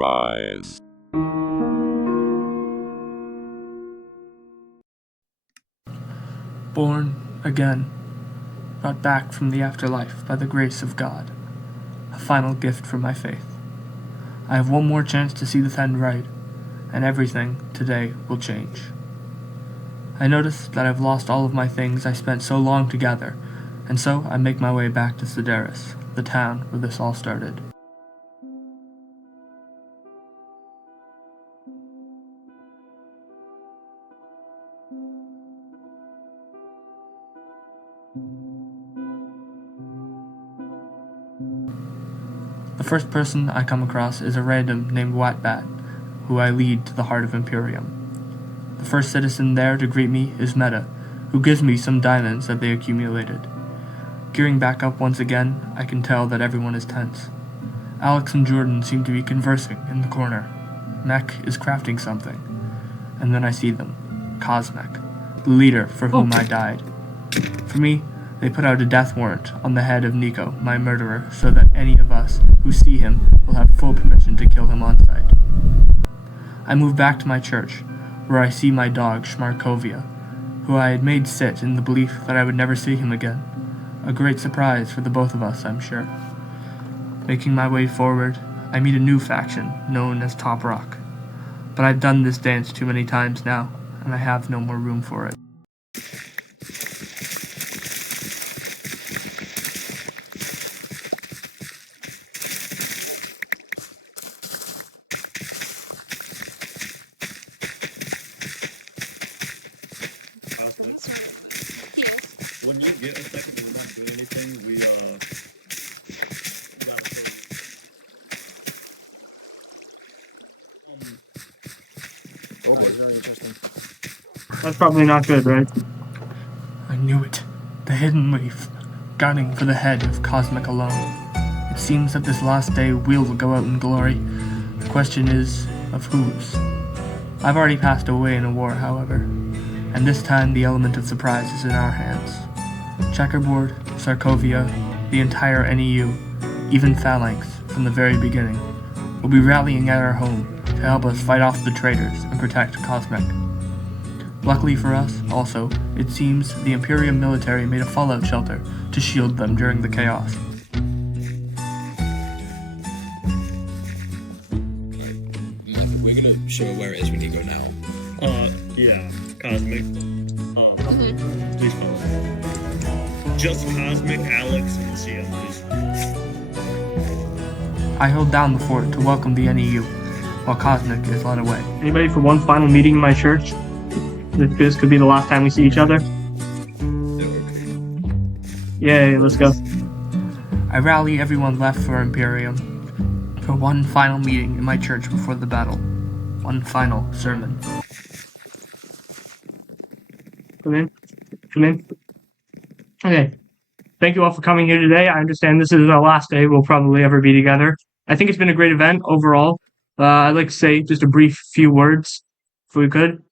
Arise. Born again, brought back from the afterlife by the grace of God, a final gift from my faith. I have one more chance to see the end right, and everything today will change. I notice that I've lost all of my things I spent so long to gather, and so I make my way back to Sedaris, the town where this all started. The first person I come across is a random named Ragebait, who I lead to the heart of Imperium. The first citizen there to greet me is Meta, who gives me some diamonds that they accumulated. Gearing back up once again, I can tell that everyone is tense. Alex and Jordan seem to be conversing in the corner. Mech is crafting something. And then I see them. Cosmic, the leader for whom I died. For me, they put out a death warrant on the head of Nico, my murderer, so that any of us who see him will have full permission to kill him on sight. I move back to my church, where I see my dog, Schmarkovia, who I had made sit in the belief that I would never see him again. A great surprise for the both of us, I'm sure. Making my way forward, I meet a new faction, known as Top Rock. But I've done this dance too many times now, and I have no more room for it. When you get a second and you're not doing anything, we Oh boy, very interesting. That's probably not good, right? I knew it. The hidden leaf, gunning for the head of Cosmic alone. It seems that this last day will go out in glory. The question is, of whose? I've already passed away in a war, however, and this time the element of surprise is in our hands. Checkerboard, Sarkovia, the entire NEU, even Phalanx, from the very beginning, will be rallying at our home to help us fight off the traitors and protect Cosmic. Luckily for us, also, it seems the Imperium military made a fallout shelter to shield them during the chaos. We're gonna show where it is when you go now. yeah, Cosmic. Please follow. Just Cosmic, Alex, and CM, please. I hold down the fort to welcome the NEU, while Cosmic is led away. Anybody for one final meeting in my church? This could be the last time we see each other. Yay, let's go. I rally everyone left for Imperium for one final meeting in my church before the battle. One final sermon. Come in. Okay. Thank you all for coming here today. I understand this is our last day we'll probably ever be together. I think it's been a great event overall. I'd like to say just a brief few words, if we could.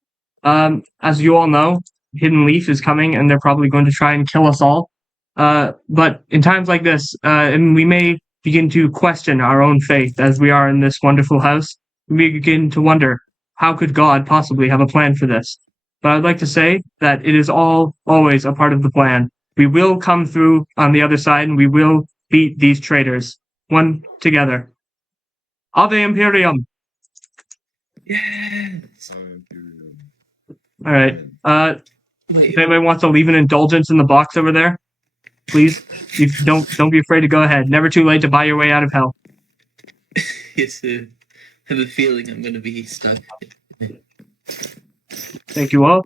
As you all know, Hidden Leaf is coming, and they're probably going to try and kill us all. But in times like this, and we may begin to question our own faith as we are in this wonderful house. We begin to wonder, how could God possibly have a plan for this? But I'd like to say that it is always a part of the plan. We will come through on the other side, and we will beat these traitors. One together. Ave Imperium! Yes! Alright, if anybody wants to leave an indulgence in the box over there, please, don't be afraid to go ahead. Never too late to buy your way out of hell. Yes, I have a feeling I'm gonna be stuck. Thank you all.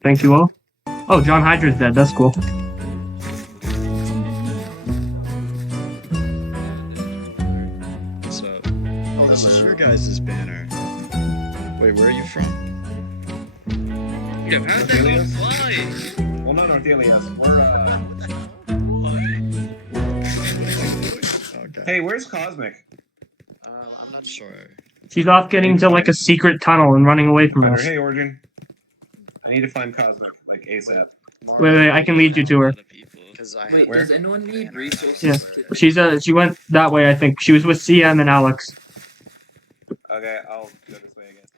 Oh, John Hydra's dead. That's cool. So, this is your guys' banner. Wait, where are you from? Yeah, how did that not fly? Well, not Ordelius. We're, Okay. Hey, where's Cosmic? I'm not sure. She's off getting to like a secret tunnel and running away from us. Hey, Origin. I need to find Cosmic, like, ASAP. Wait, I can lead you to her. Wait, Where? does anyone need resources? Yeah. She went that way, I think. She was with CM and Alex. Okay, Okay, I'll go this way, I guess.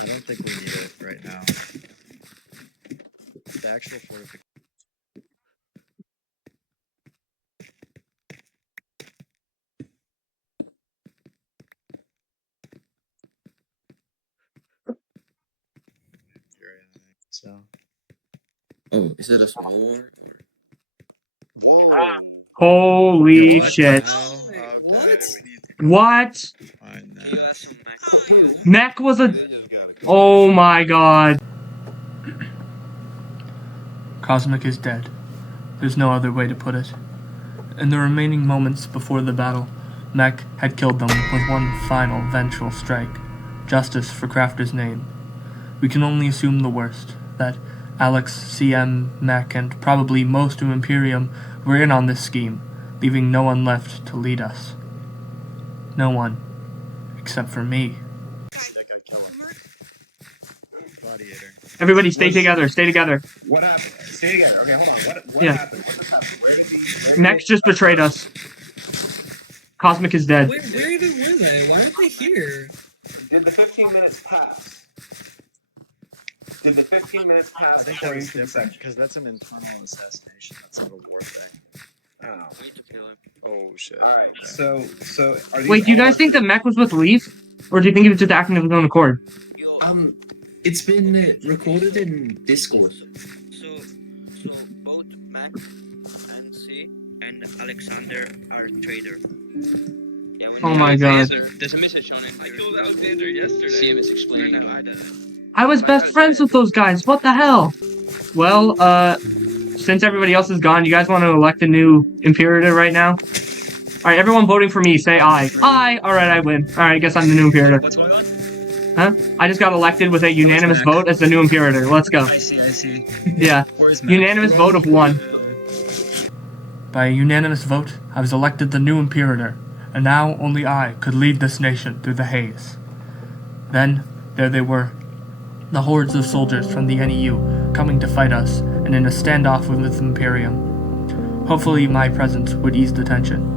I don't think we need it right now. The actual fortification. So. Oh, is it a small war? Or... Whoa. Holy What? shit. Okay, What? we need to What? find You that. have some Mac. Mech was a... Oh my god. Cosmic is dead. There's no other way to put it. In the remaining moments before the battle, Mech had killed them with one final vengeful strike. Justice for Crafter's name. We can only assume the worst, that Alex, CM, Mech, and probably most of Imperium were in on this scheme, leaving no one left to lead us. No one. Except for me. That guy kill him. Gladiator. Everybody stay together, stay together. What happened? Say it again. Okay, hold on. What Yeah. happened? What just happened? Where did the... Mech just betrayed us. Cosmic is dead. Where even were they? Why aren't they here? Did the 15 minutes pass? Did the 15 minutes I pass think that according was to the different section? because that's an internal assassination. That's not a war thing. Oh. Wait to kill him. Oh shit. Alright, so are these... Wait, do you guys think that Mech was with Leaf? Or do you think he was just acting of his own accord? Yo, It's been recorded in Discord. so both Mac and C and Alexander are traitor. Yeah, we Oh need my to- god. There's a message on it. I killed Alexander yesterday. CM is explaining. No, I didn't. I was best friends with those guys. What the hell? Well, since everybody else is gone, you guys want to elect a new Imperator right now? Alright, everyone voting for me, say aye. Aye! Alright, I win. Alright, I guess I'm the new Imperator. What's going on? Huh? I just got elected with a unanimous vote as the new Imperator. Let's go. I see. Yeah. Where's Mac? Unanimous vote of 1. By a unanimous vote, I was elected the new Imperator, and now only I could lead this nation through the haze. Then, there they were. The hordes of soldiers from the NEU coming to fight us, and in a standoff with Imperium. Hopefully my presence would ease the tension.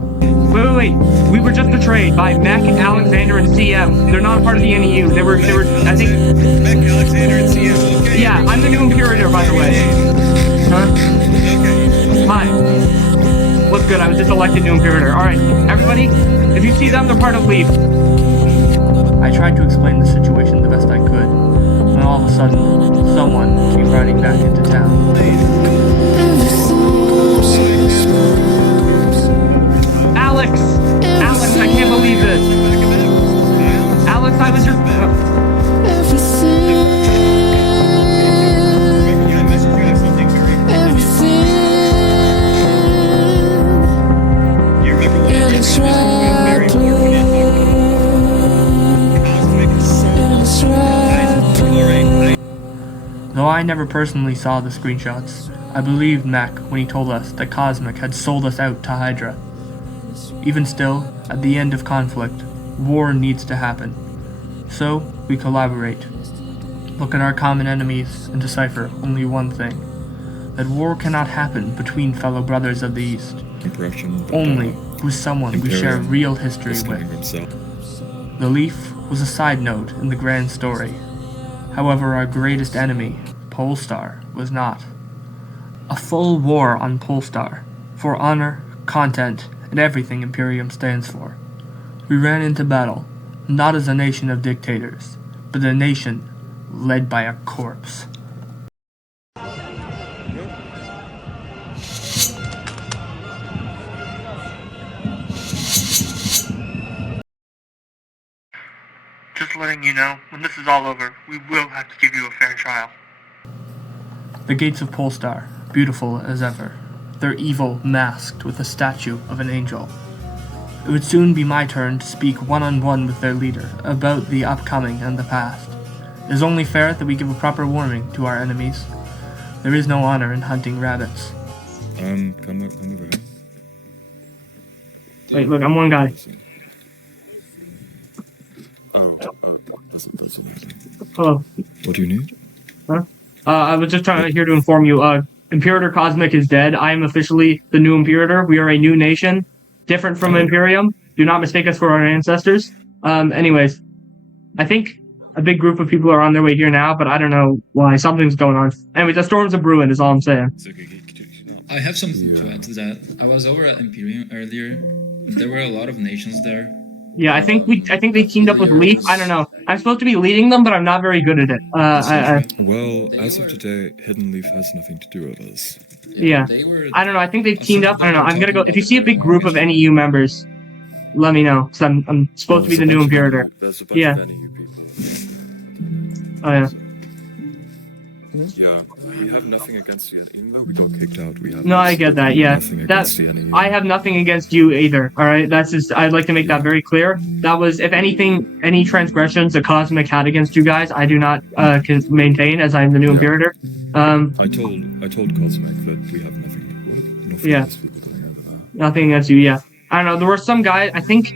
Wait. We were just betrayed by Mech, Alexander, and CM. They're not a part of the NEU. They were, I think... Mac, Alexander, and CM. Okay. Yeah, I'm the new Imperator, by the way. Huh? Okay. Hi. What's good? I was just elected new Imperator. Alright, everybody, if you see them, they're part of Leaf. I tried to explain the situation the best I could, when all of a sudden, someone came riding back into town. Alex! Alex, I can't believe this! Alex, I was just... Yeah, I messaged you have something very You remember what I did? Very important. Cosmic Soul. Alright. Though I never personally saw the screenshots, I believed Mac when he told us that Cosmic had sold us out to Hydra. Even still, at the end of conflict, war needs to happen. So, we collaborate. Look at our common enemies and decipher only one thing. That war cannot happen between fellow brothers of the East. Only with someone we share real history with. The Leaf was a side note in the grand story. However, our greatest enemy, Polestar, was not. A full war on Polestar, for honor, content, and everything Imperium stands for. We ran into battle, not as a nation of dictators, but a nation led by a corpse. Just letting you know, when this is all over, we will have to give you a fair trial. The gates of Polestar, beautiful as ever, their evil masked with a statue of an angel. It would soon be my turn to speak one-on-one with their leader about the upcoming and the past. It is only fair that we give a proper warning to our enemies. There is no honor in hunting rabbits. Come over here. Wait, look, I'm one guy. Oh, that's Hello. What do you need? I was just here to inform you, Imperator Cosmic is dead. I am officially the new Imperator. We are a new nation, different from Imperium. Do not mistake us for our ancestors. Anyways, I think a big group of people are on their way here now, but I don't know why. Something's going on. Anyway, the storms are brewing is all I'm saying. I have something to add to that. I was over at Imperium earlier. There were a lot of nations there. Yeah, I think they teamed up with Leaf. I don't know. I'm supposed to be leading them, but I'm not very good at it. Well, as of today, Hidden Leaf has nothing to do with us. Yeah. I don't know. I think they've teamed up. I don't know. I'm gonna go. If you see a big group of NEU members, let me know. Cause I'm supposed to be the new Imperator. There's a bunch Yeah. of NEU people. Oh yeah. Yeah, we have nothing against the NEU. Even though we got kicked out, we have No, I get that. Yeah. nothing against the NEU. I have nothing against you either. All right. That's just. I'd like to make that very clear. That was, if anything, any transgressions the Cosmic had against you guys, I do not maintain, as I'm the new Imperator. I told Cosmic that we have nothing. Yeah. Against people coming over there. Nothing against you. Yeah. I don't know. There were some guys. I think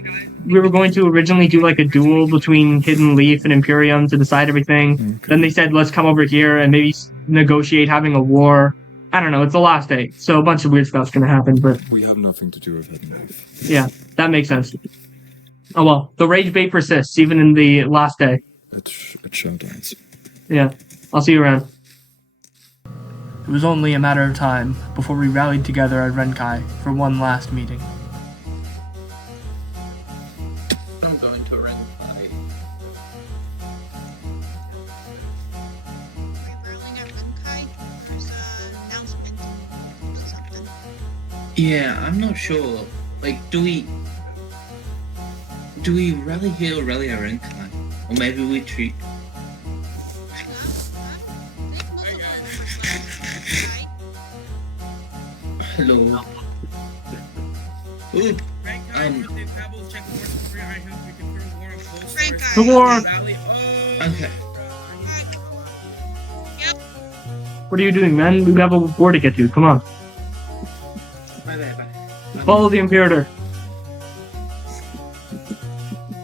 we were going to originally do like a duel between Hidden Leaf and Imperium to decide everything. Okay. Then they said, let's come over here and maybe negotiate having a war. I don't know. It's the last day, so a bunch of weird stuff's gonna happen. But We have nothing to do with Hidden Leaf. yeah, that makes sense. Oh well, the Ragebait persists even in the last day. It showdowns. Yeah, I'll see you around. It was only a matter of time before we rallied together at Renkai for one last meeting. I'm going to run. Yeah, I'm not sure. Like, do we rally here or rally at Renkai? Or maybe we treat. Hello. Ooh. The war. Okay. What are you doing, man? We have a war to get to. Come on. Bye. Follow the Imperator.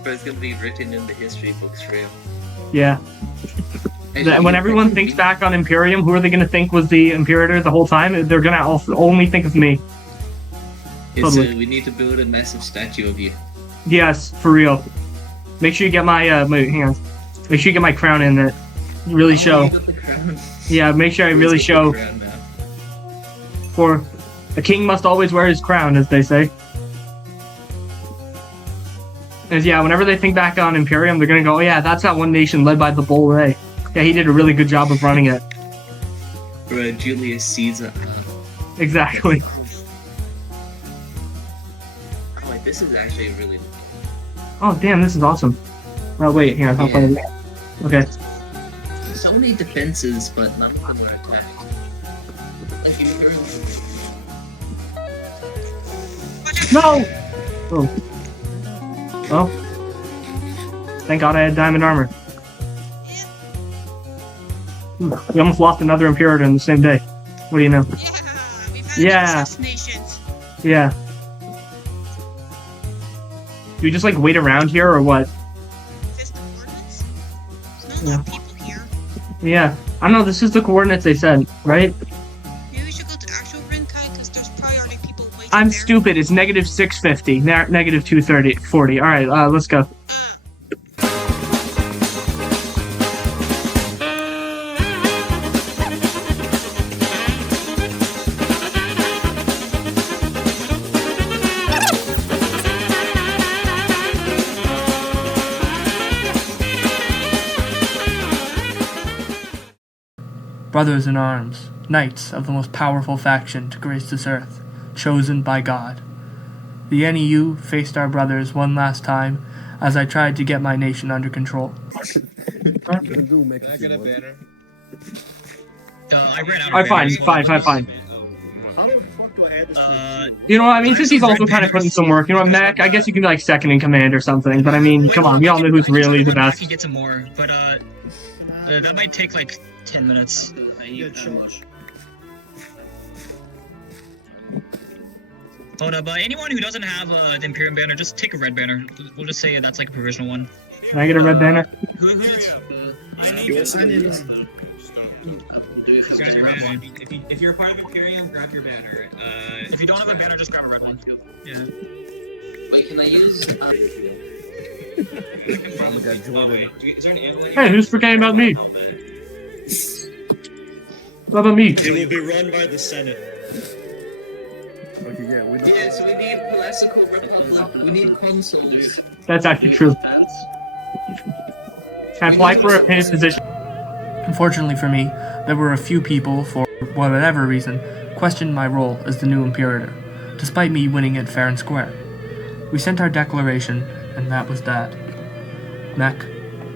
But it's gonna be written in the history books for real. Yeah. When everyone thinks back on Imperium, who are they going to think was the Imperator the whole time? They're going to only think of me. Totally. We need to build a massive statue of you. Yes, for real. Make sure you get my hang on. Make sure you get my crown in it. Really show. You got the crown. Yeah, make sure I Who's really got show. the crown now? For a king must always wear his crown, as they say. And yeah, whenever they think back on Imperium, they're gonna go, oh yeah, that's that one nation led by the Bull Ray. Yeah, he did a really good job of running it. Or Julius Caesar. Exactly. Oh, wait, this is actually really. Oh damn, this is awesome. Oh wait, hang on, how far is it? Okay. So many defenses, but none of them were attacked. Like you were. No! Oh. Well. Thank God I had diamond armor. We almost lost another Imperator in the same day. What do you know? Yeah, we've had Yeah. assassinations. Yeah. Do we just like wait around here or what? Fist of coordinates? There's no Yeah. more people here. Yeah. I don't know, this is the coordinates they said, right? Maybe we should go to actual Rinkai because there's probably already people waiting I'm there. stupid, it's negative 650, negative 240. Alright, let's go. Brothers in arms, knights of the most powerful faction to grace this earth, chosen by God. The NEU faced our brothers one last time as I tried to get my nation under control. Can I get a banner? I ran out of Alright, banners. fine. How the fuck do I add this You know what, I mean, since he's also kind of putting some work, you know what, Mac, I guess you can be like second in command or something, but I mean, come on, we all know who's really the I best. can get some more, but that might take like 10 minutes. Hold up, anyone who doesn't have the Imperium banner, just take a red banner. We'll just say that's like a provisional one. Can I get a red banner? You also need Grab your banner. If you're a part of Imperium, grab your banner. If you don't have a banner, just grab a red one. Yeah. Wait, can I use? Oh my god, Jordan. Is there an analytic? Hey, who's forgetting about me? What about me? It will be run by the Senate. Okay, yeah, we need. Yeah, so we need classical republic. We need consoles. That's actually true. I applied for a paid position. Unfortunately for me, there were a few people, for whatever reason, questioned my role as the new Imperator, despite me winning it fair and square. We sent our declaration, and that was that. Mech,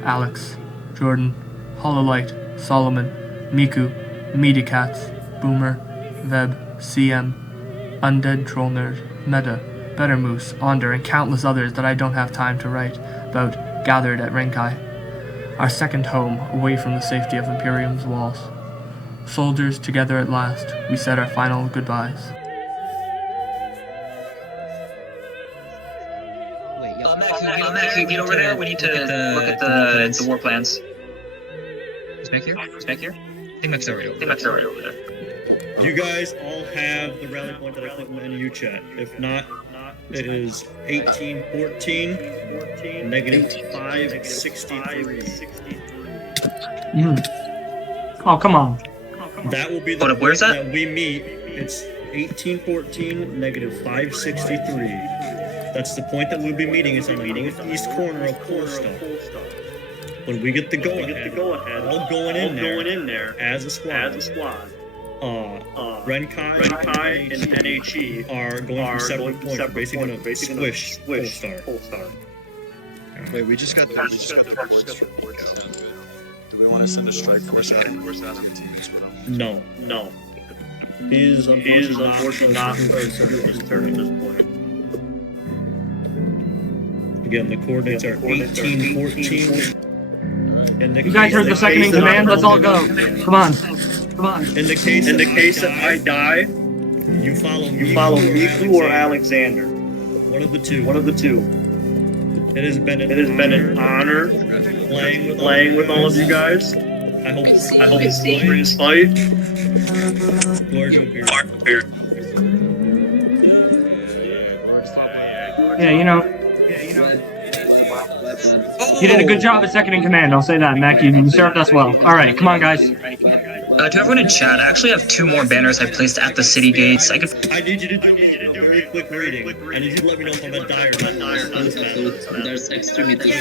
Alex, Jordan, Hololight, Solomon, Miku, Medicats, Boomer, Veb, CM, Undeadtrollnerd, Meta, Better Moose, Onder, and countless others that I don't have time to write about gathered at Renkai, our second home away from the safety of Imperium's walls. Soldiers, together at last, we said our final goodbyes. Max, you get over there. We need to look at the war plans. Is back here? Is back here? I think Mac's already over there. You guys all have the rally point that I put in the NU chat. If not, it is 1814 negative 563. Oh, come on. That will be the Where's that? that we meet. It's 1814 negative 563. That's the point that we'll be meeting. It's on the northeast corner of Polestar. When we get the go-ahead, all going in there as a squad. Renkai and NHE are going from separate points. Basically going to squish Polestar. Wait, we just got the reports. Do we want to send a strike force out? No. He is unfortunately not his turn at this point. Again, the coordinates are 1814. You guys heard the second in command, let's all go. Come on. In the case that I die, you follow Miku or Alexander. One of the two. It has been an honor playing with all of you guys. I hope it's glorious fight. Glory to Imperium. Yeah, you know. You did a good job at second in command, I'll say that, Mac. You served us well. Alright, come on, guys. To everyone in chat, I actually have 2 more banners I placed at the city gates. I need you to do a very quick reading. I need you to let me know if I'm a dire. There's extremity.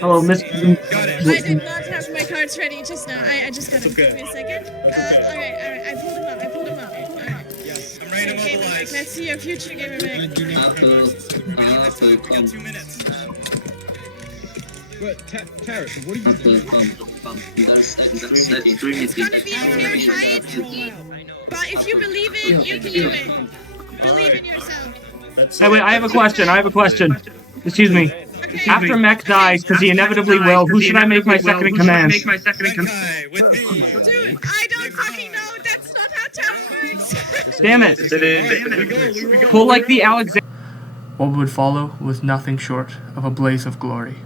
Hello, Miss. I did not have my cards ready just now. I just got them. Okay. Give me a second. Alright. I pulled them up. Yes, I'm ready to mobilize. Let's see your future gamer Mac. Come. 2 minutes. But Tarek, what are you doing? That's It's gonna be a fair fight, but if you believe it, you can do it. Believe in yourself. Hey, wait, I have a question. Excuse me. Okay. After Mech dies, because he inevitably will, who should I make my second in command? Dude, I don't fucking know. That's not how town works. Damn it. Pull like the Alexander. What would follow was nothing short of a blaze of glory.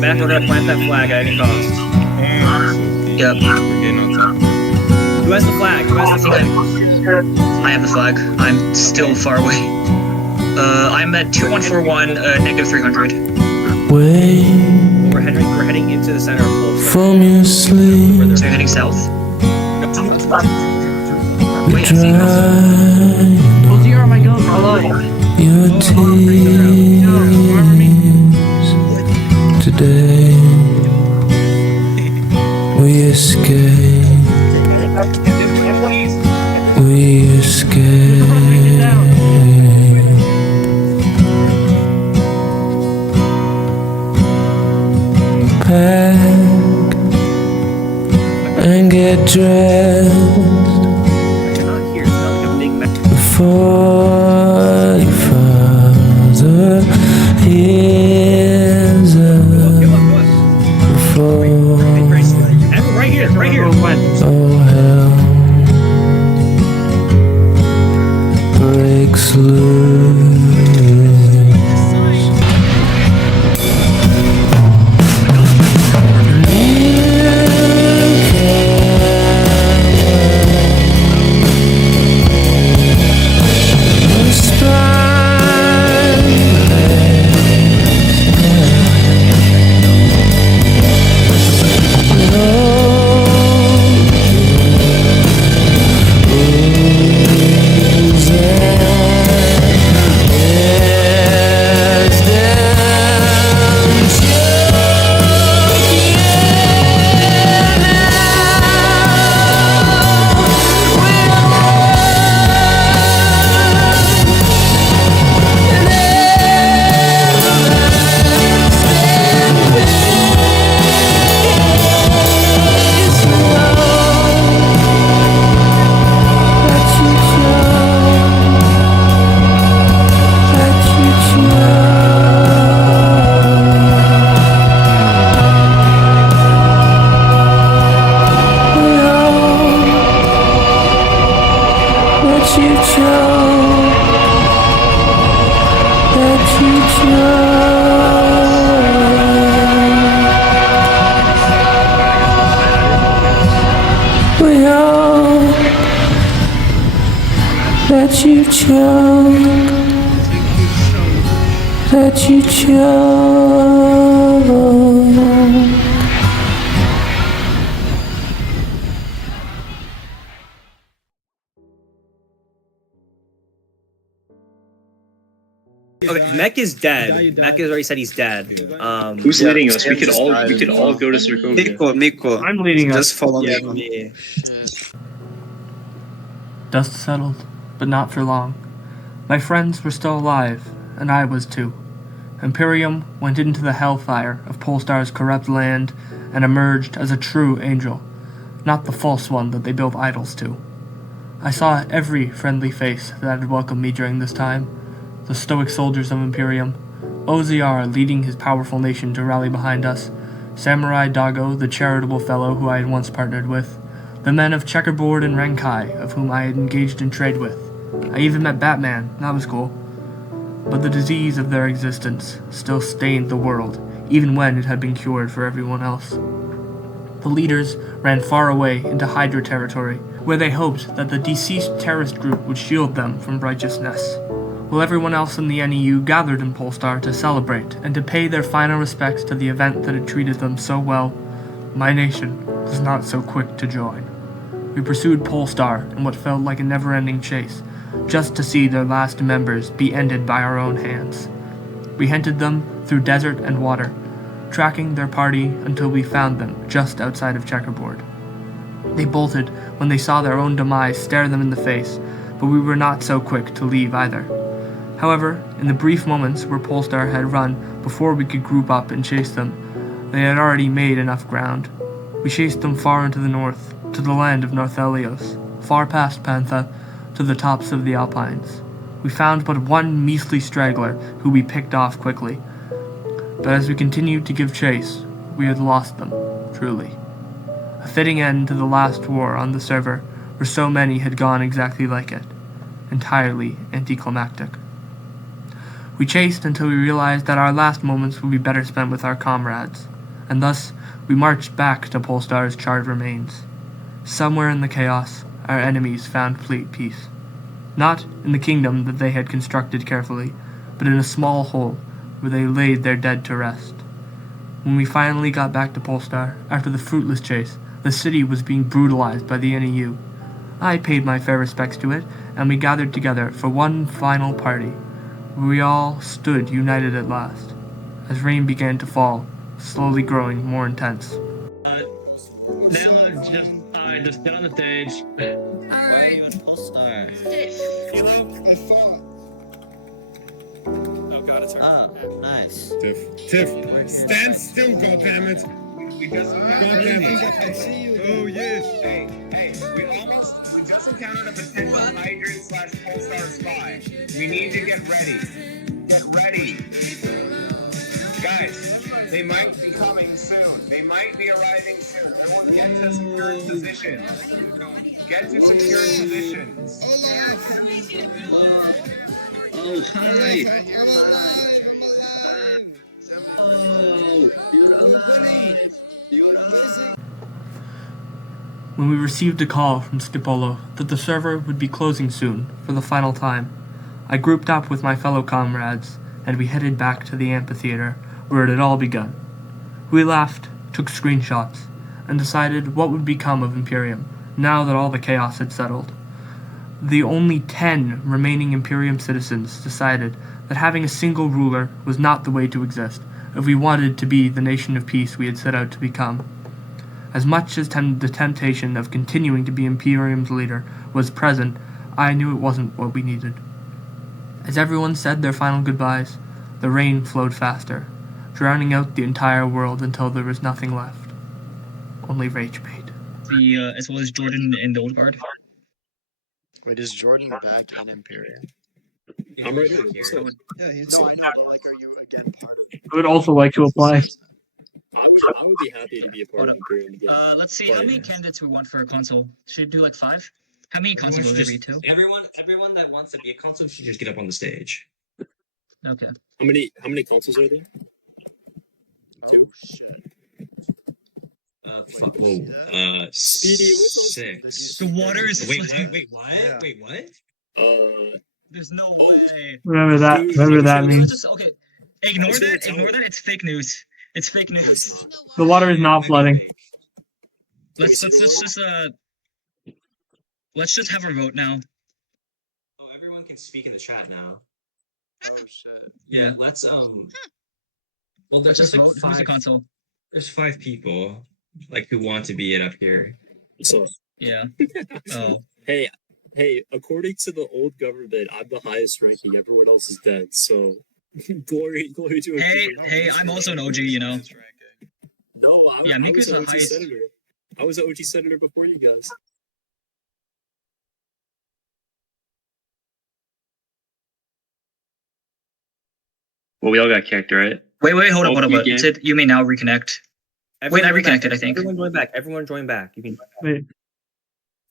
Matt, we're gonna plant that flag at any cost. Yep. Who has the flag? I have the flag. I'm still far away. I'm at 2141, negative 300. We're heading into the center of Polestar. From your sleep, So you're heading south. Wait, Where am I going? Hello. your tears today. We escape. Pack and get dressed before your father hears us. Before Right here. all hell breaks loose. choke, that you choke. Okay, Mech is dead. Mech has already said he's dead. Who's leading us? We could all go to Sokovia. Miko. I'm leading us. Just follow Yeah, me. me. Dust settled, but not for long. My friends were still alive, and I was too. Imperium went into the hellfire of Polestar's corrupt land and emerged as a true angel, not the false one that they built idols to. I saw every friendly face that had welcomed me during this time. The stoic soldiers of Imperium, Oziar leading his powerful nation to rally behind us, Samurai Dago, the charitable fellow who I had once partnered with, the men of Checkerboard and Renkai, of whom I had engaged in trade with. I even met Batman, that was cool. But the disease of their existence still stained the world, even when it had been cured for everyone else. The leaders ran far away into Hydra territory, where they hoped that the deceased terrorist group would shield them from righteousness, while everyone else in the NEU gathered in Polestar to celebrate and to pay their final respects to the event that had treated them so well. My nation was not so quick to join. We pursued Polestar in what felt like a never-ending chase, just to see their last members be ended by our own hands. We hunted them through desert and water, tracking their party until we found them just outside of Checkerboard. They bolted when they saw their own demise stare them in the face, but we were not so quick to leave either. However, in the brief moments where Polestar had run before we could group up and chase them, they had already made enough ground. We chased them far into the north, to the land of North Elios, far past Pantha, to the tops of the Alpines. We found but one measly straggler who we picked off quickly. But as we continued to give chase, we had lost them, truly. A fitting end to the last war on the server, where so many had gone exactly like it, entirely anticlimactic. We chased until we realized that our last moments would be better spent with our comrades, and thus we marched back to Polestar's charred remains. Somewhere in the chaos, our enemies found peace. Not in the kingdom that they had constructed carefully, but in a small hole where they laid their dead to rest. When we finally got back to Polestar, after the fruitless chase, the city was being brutalized by the NEU. I paid my fair respects to it, and we gathered together for one final party, where we all stood united at last, as rain began to fall, slowly growing more intense. Now just get on the stage. Alright. Oh god, it's hard. Oh, nice. Tiff, stand still, goddammit! We just Oh yes! Hey, we just encountered a potential Hydrant/Polestar spy. We need to get ready. Get ready. Guys, they might be coming soon. They might be arriving soon. Everyone get to secure positions. Get to secure positions. Oh, hi! Oh, you're alive! You're alive! When we received a call from Skipolo that the server would be closing soon for the final time, I grouped up with my fellow comrades, and we headed back to the amphitheater where it had all begun. We laughed, took screenshots, and decided what would become of Imperium now that all the chaos had settled. The only 10 remaining Imperium citizens decided that having a single ruler was not the way to exist if we wanted to be the nation of peace we had set out to become. As much as the temptation of continuing to be Imperium's leader was present, I knew it wasn't what we needed. As everyone said their final goodbyes, the rain flowed faster, drowning out the entire world until there was nothing left. Only Ragebait. As well as Jordan and the Old Guard. Wait, is Jordan back in Imperium? I'm right here. Yeah, he's no, I know, but like, are you again part of? I would also like to apply. I would be happy to be a part of Imperium again. Let's see, how many candidates we want for a consul? Should we do like 5? How many consuls will there be, 2? Everyone that wants to be a consul should just get up on the stage. Okay. How many consoles are there? 2? Oh, shit. Fuck. Whoa. Speedy. 6. The water is. Wait, what? Yeah. Wait, what? There's no way. Whatever that means. Okay, ignore that. Ignore that. It's fake news. It's fake news. The water is not flooding. Let's just have a vote now. Oh, everyone can speak in the chat now. Oh shit. Yeah, let's Well, Let's just vote. Who's the console? There's 5 people like who want to be it up here. So Yeah. Oh. hey, according to the old government, I'm the highest ranking. Everyone else is dead. So glory to Hey, I'm also an OG. You know. No, I Miku's was an the OG highest. senator. I was an OG senator before you guys. Well, we all got kicked, right? Wait, hold up. You said you may now reconnect. Everyone I reconnected, I think. Everyone join back. You can. Wait.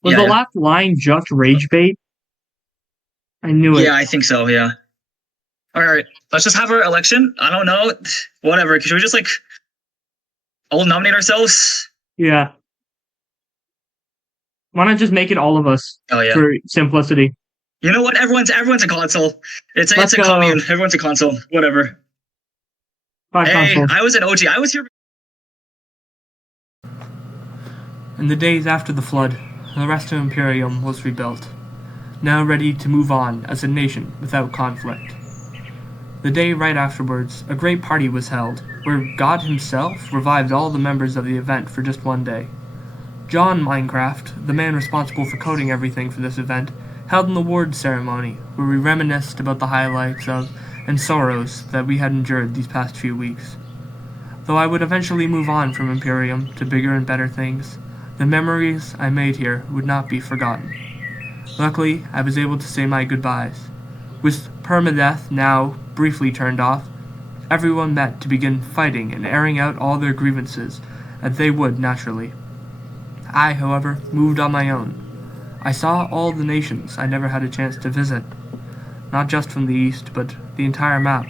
Was the last line just Ragebait? I knew it. Yeah, I think so, yeah. Alright, let's just have our election. I don't know. Whatever. Should we just, like, all nominate ourselves? Yeah. Why not just make it all of us? Oh, yeah. For simplicity. You know what? Everyone's a console. It's a commune. Everyone's a console. Whatever. Console. I was an OG. I was here. In the days after the flood, the rest of Imperium was rebuilt, now ready to move on as a nation without conflict. The day right afterwards, a great party was held, where God himself revived all the members of the event for just one day. John Minecraft, the man responsible for coding everything for this event, held an award ceremony where we reminisced about the highlights of and sorrows that we had endured these past few weeks. Though I would eventually move on from Imperium to bigger and better things, the memories I made here would not be forgotten. Luckily, I was able to say my goodbyes. With permadeath now briefly turned off, everyone met to begin fighting and airing out all their grievances, as they would naturally. I, however, moved on my own. I saw all the nations I never had a chance to visit, not just from the east, but the entire map.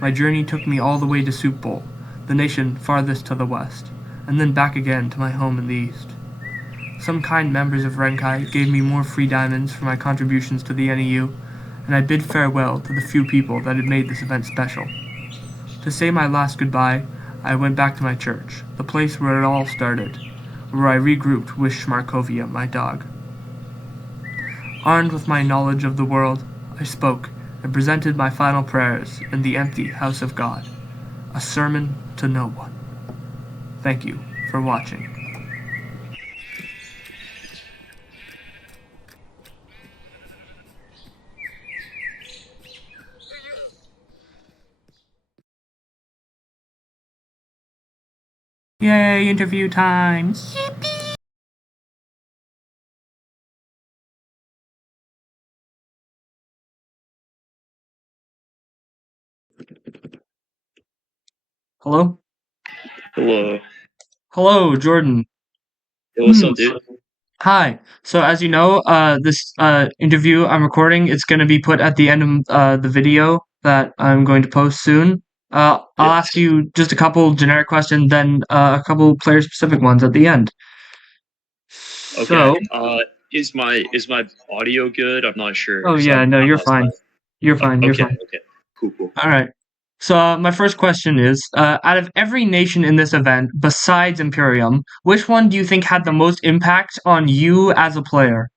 My journey took me all the way to Soup Bowl, the nation farthest to the west, and then back again to my home in the east. Some kind members of Renkai gave me more free diamonds for my contributions to the NEU, and I bid farewell to the few people that had made this event special. To say my last goodbye, I went back to my church, the place where it all started, where I regrouped with Shmarkovia, my dog. Armed with my knowledge of the world, I spoke and presented my final prayers in the empty house of God, a sermon to no one. Thank you for watching. Yay, interview time! Yippee! Hello? Hello. Hello, Jordan. Hey, what's up, dude? Hi. So as you know, this interview I'm recording, it's going to be put at the end of the video that I'm going to post soon. I'll ask you just a couple generic questions, then a couple player-specific ones at the end. Okay. So, Is my audio good? I'm not sure. oh yeah, no, you're fine. You're fine. You're fine. Okay. Cool. All right. So my first question is, out of every nation in this event, besides Imperium, which one do you think had the most impact on you as a player?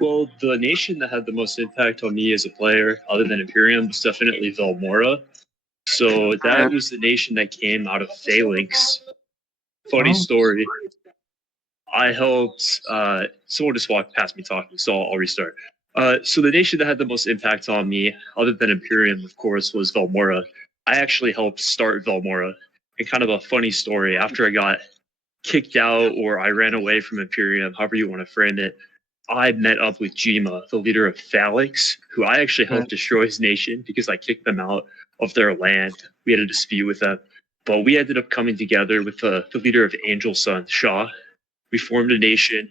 Well, the nation that had the most impact on me as a player, other than Imperium, was definitely Velmora. So that was the nation that came out of Phalanx. Funny story. I helped. Someone just walked past me talking, so I'll restart. So the nation that had the most impact on me, other than Imperium, of course, was Velmora. I actually helped start Velmora. And kind of a funny story, after I got kicked out or I ran away from Imperium, however you want to frame it, I met up with Jima, the leader of Phalanx, who I actually helped destroy his nation because I kicked them out of their land. We had a dispute with them. But we ended up coming together with the leader of Angel Sun, Shaw. We formed a nation.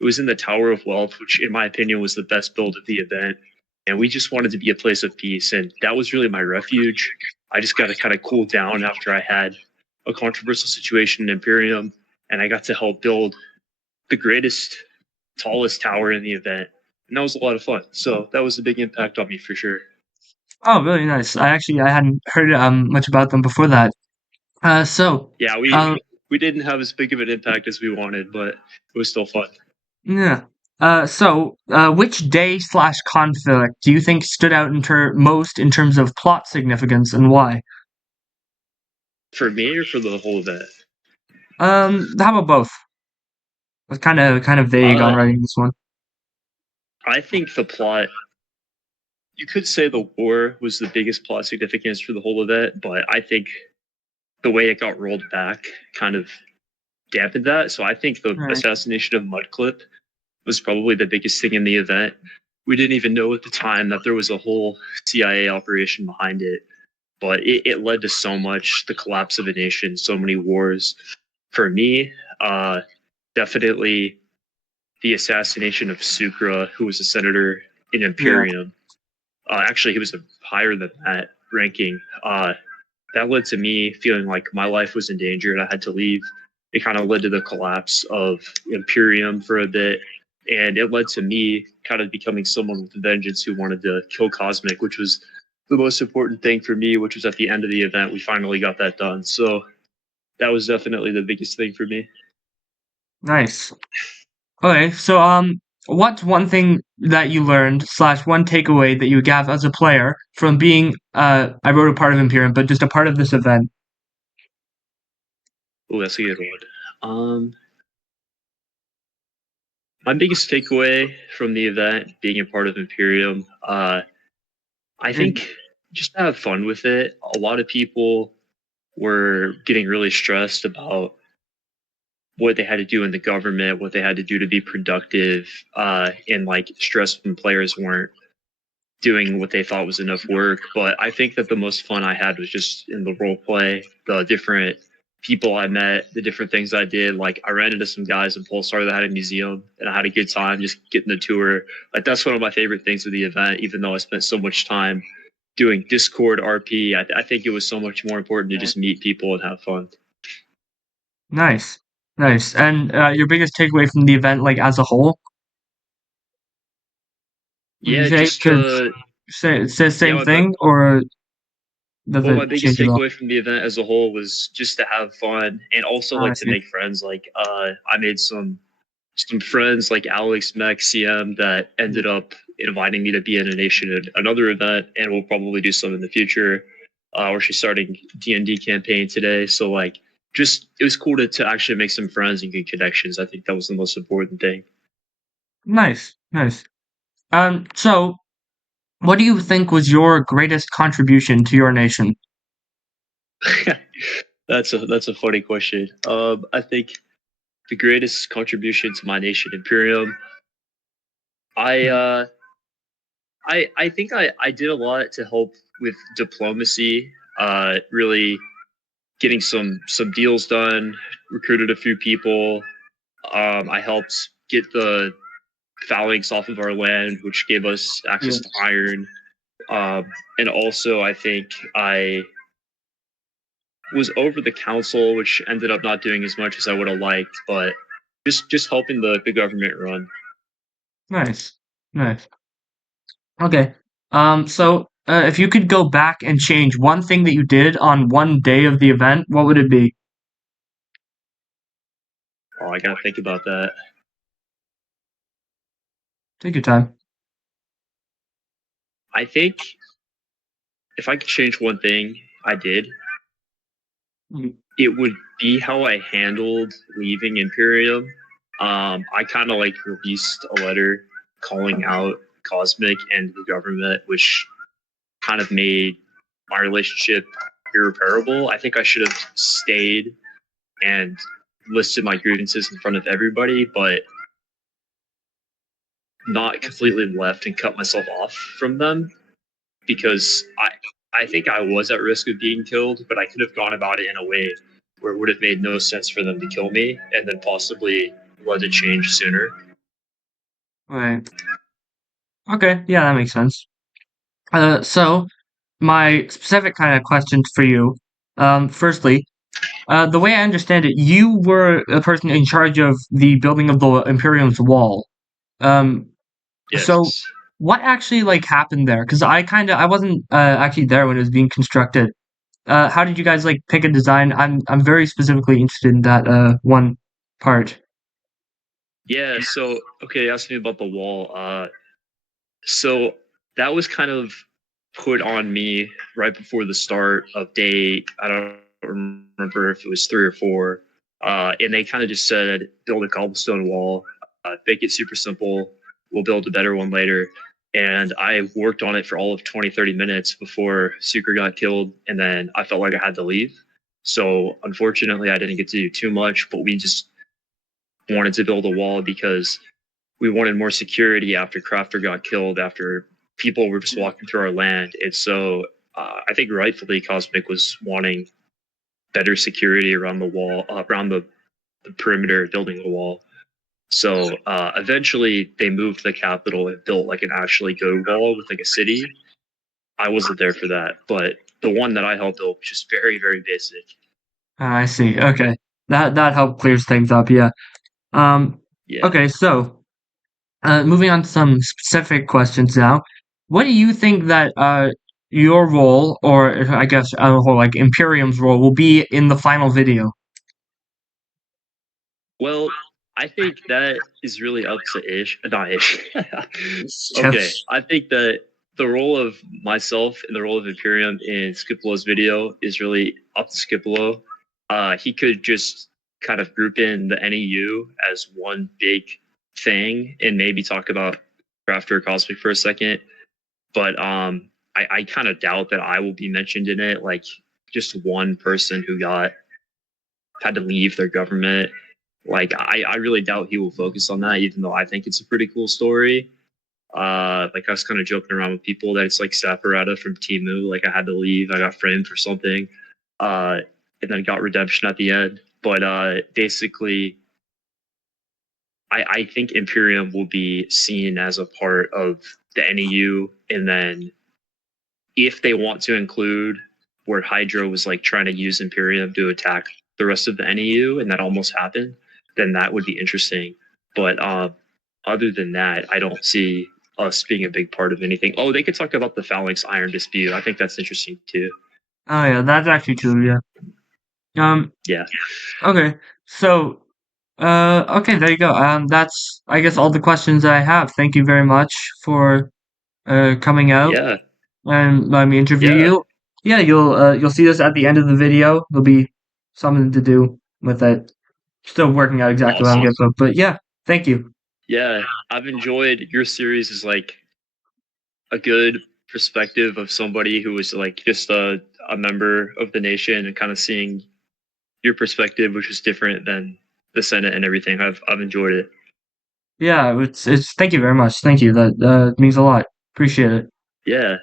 It was in the Tower of Wealth, which in my opinion was the best build of the event. And we just wanted to be a place of peace. And that was really my refuge. I just got to kind of cool down after I had a controversial situation in Imperium. And I got to help build the greatest, tallest tower in the event. and that was a lot of fun. So that was a big impact on me for sure. Oh, really nice. I hadn't heard much about them before that. Yeah, we didn't have as big of an impact as we wanted, but it was still fun. Yeah. Which day/conflict do you think stood out most in terms of plot significance, and why? For me or for the whole event? How about both? I was kind of vague on writing this one. I think the plot. You could say the war was the biggest plot significance for the whole event, but I think the way it got rolled back kind of dampened that. So I think the assassination of Mudclip was probably the biggest thing in the event. We didn't even know at the time that there was a whole CIA operation behind it, but it led to so much, the collapse of a nation, so many wars. For me, definitely the assassination of Sucre, who was a senator in Imperium. Actually, he was higher than that ranking. That led to me feeling like my life was in danger and I had to leave. It kind of led to the collapse of Imperium for a bit. And it led to me kind of becoming someone with vengeance who wanted to kill Cosmic, which was the most important thing for me, which was at the end of the event. We finally got that done. So that was definitely the biggest thing for me. Nice. Okay, so what's one thing that you learned / one takeaway that you have as a player from being I wrote a part of Imperium, but just a part of this event? Oh, that's a good one. My biggest takeaway from the event, being a part of Imperium, I think just have fun with it. A lot of people were getting really stressed about what they had to do in the government, what they had to do to be productive, and like stress when players weren't doing what they thought was enough work. But I think that the most fun I had was just in the role play, the different people I met, the different things I did. Like I ran into some guys in Pulsar that had a museum, and I had a good time just getting the tour. Like that's one of my favorite things of the event, even though I spent so much time doing Discord RP. I think it was so much more important to just meet people and have fun. Nice. And your biggest takeaway from the event, like as a whole? Yeah, just say the same thing, or does well, it my biggest change at all? takeaway from the event as a whole was just to have fun and also like to make friends. Like I made some friends like Alex, Max, CM that ended up inviting me to be in a nation at another event, and we'll probably do some in the future. Or she's starting D&D campaign today, so like just it was cool to actually make some friends and good connections. I think that was the most important thing. Nice. So what do you think was your greatest contribution to your nation? That's a funny question. I think the greatest contribution to my nation, Imperium. I think I did a lot to help with diplomacy. Really getting some deals done. Recruited a few people. I helped get the phalanx off of our land, which gave us access to iron. And also, I think I was over the council, which ended up not doing as much as I would have liked, but just helping the government run. Nice. Okay. So if you could go back and change one thing that you did on one day of the event, what would it be? Oh, I gotta think about that. Take your time. I think if I could change one thing I did, it would be how I handled leaving Imperium. I kind of like released a letter calling out Cosmic and the government, which kind of made my relationship irreparable. I think I should have stayed and listed my grievances in front of everybody, but not completely left and cut myself off from them, because I think I was at risk of being killed, but I could have gone about it in a way where it would have made no sense for them to kill me and then possibly led to change sooner. Right. Okay, yeah, that makes sense. So my specific kind of questions for you. Firstly, the way I understand it, you were a person in charge of the building of the Imperium's wall. Yes. So what actually like happened there? Because I wasn't actually there when it was being constructed. How did you guys like pick a design? I'm very specifically interested in that one part. Yeah, so okay, ask me about the wall. So that was kind of put on me right before the start of day. I don't remember if it was 3 or 4. And they kind of just said, build a cobblestone wall, make it super simple. We'll build a better one later. And I worked on it for all of 20, 30 minutes before Sucre got killed. And then I felt like I had to leave. So unfortunately, I didn't get to do too much, but we just wanted to build a wall because we wanted more security after Crafter got killed, after people were just walking through our land. And so I think rightfully Cosmic was wanting better security around the wall, around the perimeter, building the wall. So eventually they moved the capital and built like an actually good wall with like a city. I wasn't there for that, but the one that I helped build was just very, very basic. I see. Okay, that helped clears things up. Yeah. Yeah. Okay, so moving on to some specific questions now. What do you think that your role, or I guess as a whole, like Imperium's role, will be in the final video? Well, I think that is really up to Ish, not Ish. Okay, I think that the role of myself and the role of Imperium in Skipolo's video is really up to Skipolo. He could just kind of group in the NEU as one big thing and maybe talk about Crafter or Cosmic for a second. But I kind of doubt that I will be mentioned in it. Like just one person who had to leave their government. Like I really doubt he will focus on that, even though I think it's a pretty cool story. Like I was kind of joking around with people that it's like Saparata from Timu. Like I had to leave, I got framed for something, and then got redemption at the end. But basically, I think Imperium will be seen as a part of the NEU, and then if they want to include where Hydra was like trying to use Imperium to attack the rest of the NEU, and that almost happened, then that would be interesting. But other than that, I don't see us being a big part of anything. Oh, they could talk about the Phalanx Iron dispute. I think that's interesting too. Oh yeah, that's actually true. Yeah. Yeah. Okay. So, okay, there you go. That's I guess all the questions I have. Thank you very much for coming out Yeah. and letting me interview Yeah. you. Yeah, you'll see this at the end of the video. There'll be something to do with it. Still working out exactly what I'm Awesome. gonna put, but yeah, thank you. Yeah, I've enjoyed your series. Is like a good perspective of somebody who was like just a member of the nation and kind of seeing your perspective, which is different than the Senate and everything. I've enjoyed it. Yeah, it's thank you very much. Thank you. That means a lot. Appreciate it. Yeah,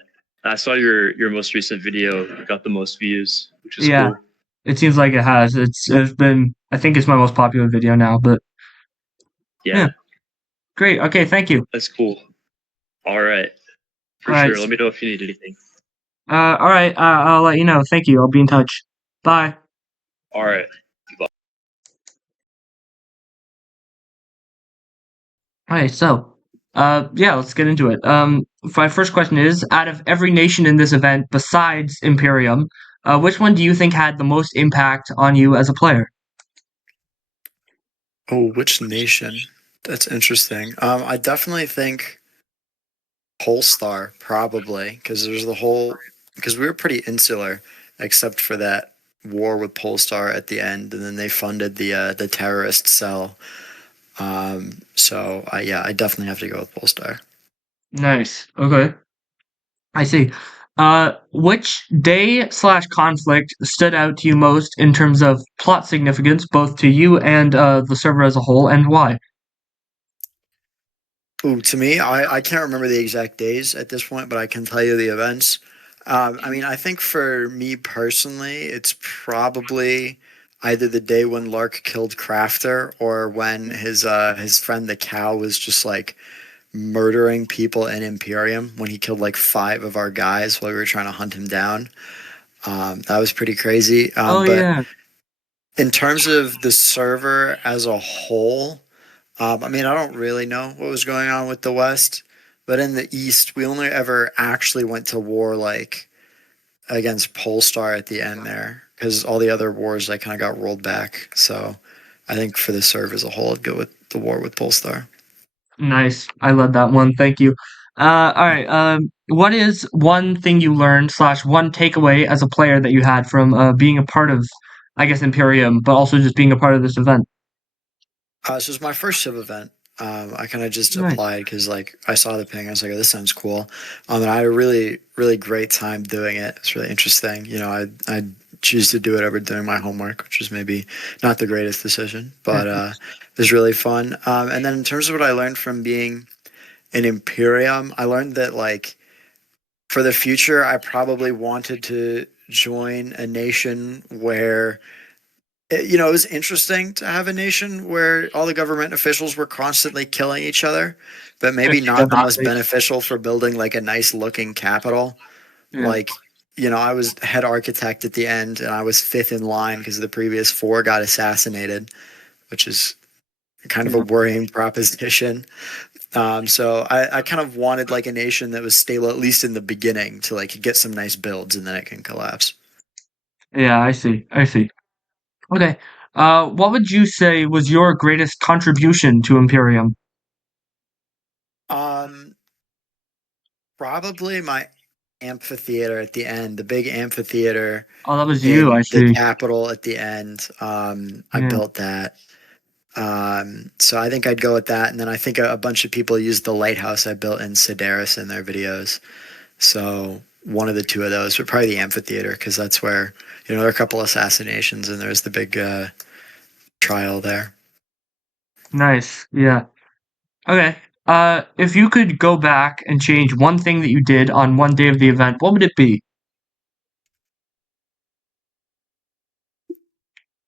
I saw your most recent video got the most views, which is Yeah, cool. it seems like it has. It's been I think it's my most popular video now, but Yeah, great. Okay, thank you. that's cool. All right, for All right. sure. Let me know if you need anything. All right. I'll let you know. Thank you. I'll be in touch. Bye. All right. Bye. All right. So, yeah, let's get into it. My first question is: out of every nation in this event besides Imperium, which one do you think had the most impact on you as a player? Oh, which nation? That's interesting. I definitely think Polestar, probably, because there's because we were pretty insular, except for that war with Polestar at the end, and then they funded the terrorist cell. So yeah, I definitely have to go with Polestar. Nice. Okay. I see. Which day/conflict stood out to you most in terms of plot significance, both to you and the server as a whole, and why? Ooh, to me, I can't remember the exact days at this point, but I can tell you the events. I mean, I think for me personally, it's probably either the day when Laark killed Crafter or when his friend the cow was just like murdering people in Imperium when he killed like 5 of our guys while we were trying to hunt him down. That was pretty crazy. Oh But yeah. in terms of the server as a whole, I mean, I don't really know what was going on with the West. but in the East, we only ever actually went to war like against Polestar at the end there, because all the other wars like kind of got rolled back. So I think for the serve as a whole, I'd go with the war with Polestar. Nice. I love that one. Thank you. All right. What is one thing you learned slash one takeaway as a player that you had from being a part of, I guess, Imperium, but also just being a part of this event? So it was my first Civ event. I kind of just Nice. applied because like I saw the ping. I was like, oh, this sounds cool. And I had a really, really great time doing it. It's really interesting. You know, I choose to do it over doing my homework, which is maybe not the greatest decision, but it was really fun. And then in terms of what I learned from being in Imperium, I learned that like for the future, I probably wanted to join a nation where you know, it was interesting to have a nation where all the government officials were constantly killing each other, but maybe not the most beneficial for building like a nice looking capital. Yeah. Like, you know, I was head architect at the end and I was fifth in line because the previous four got assassinated, which is kind of a worrying proposition. So I kind of wanted like a nation that was stable, at least in the beginning, to like get some nice builds and then it can collapse. Yeah, I see. I see. Okay. What would you say was your greatest contribution to Imperium? Um, Probably my amphitheater at the end, the big amphitheater Oh, that was you. I in the see. capital at the end. I Yeah. built that. So I think I'd go with that. And then I think a bunch of people used the lighthouse I built in Sedaris in their videos. So one of the two of those, but probably the amphitheater, because that's where, you know, there are a couple assassinations and there's the big trial there. Nice. Yeah. Okay. If you could go back and change one thing that you did on one day of the event, what would it be?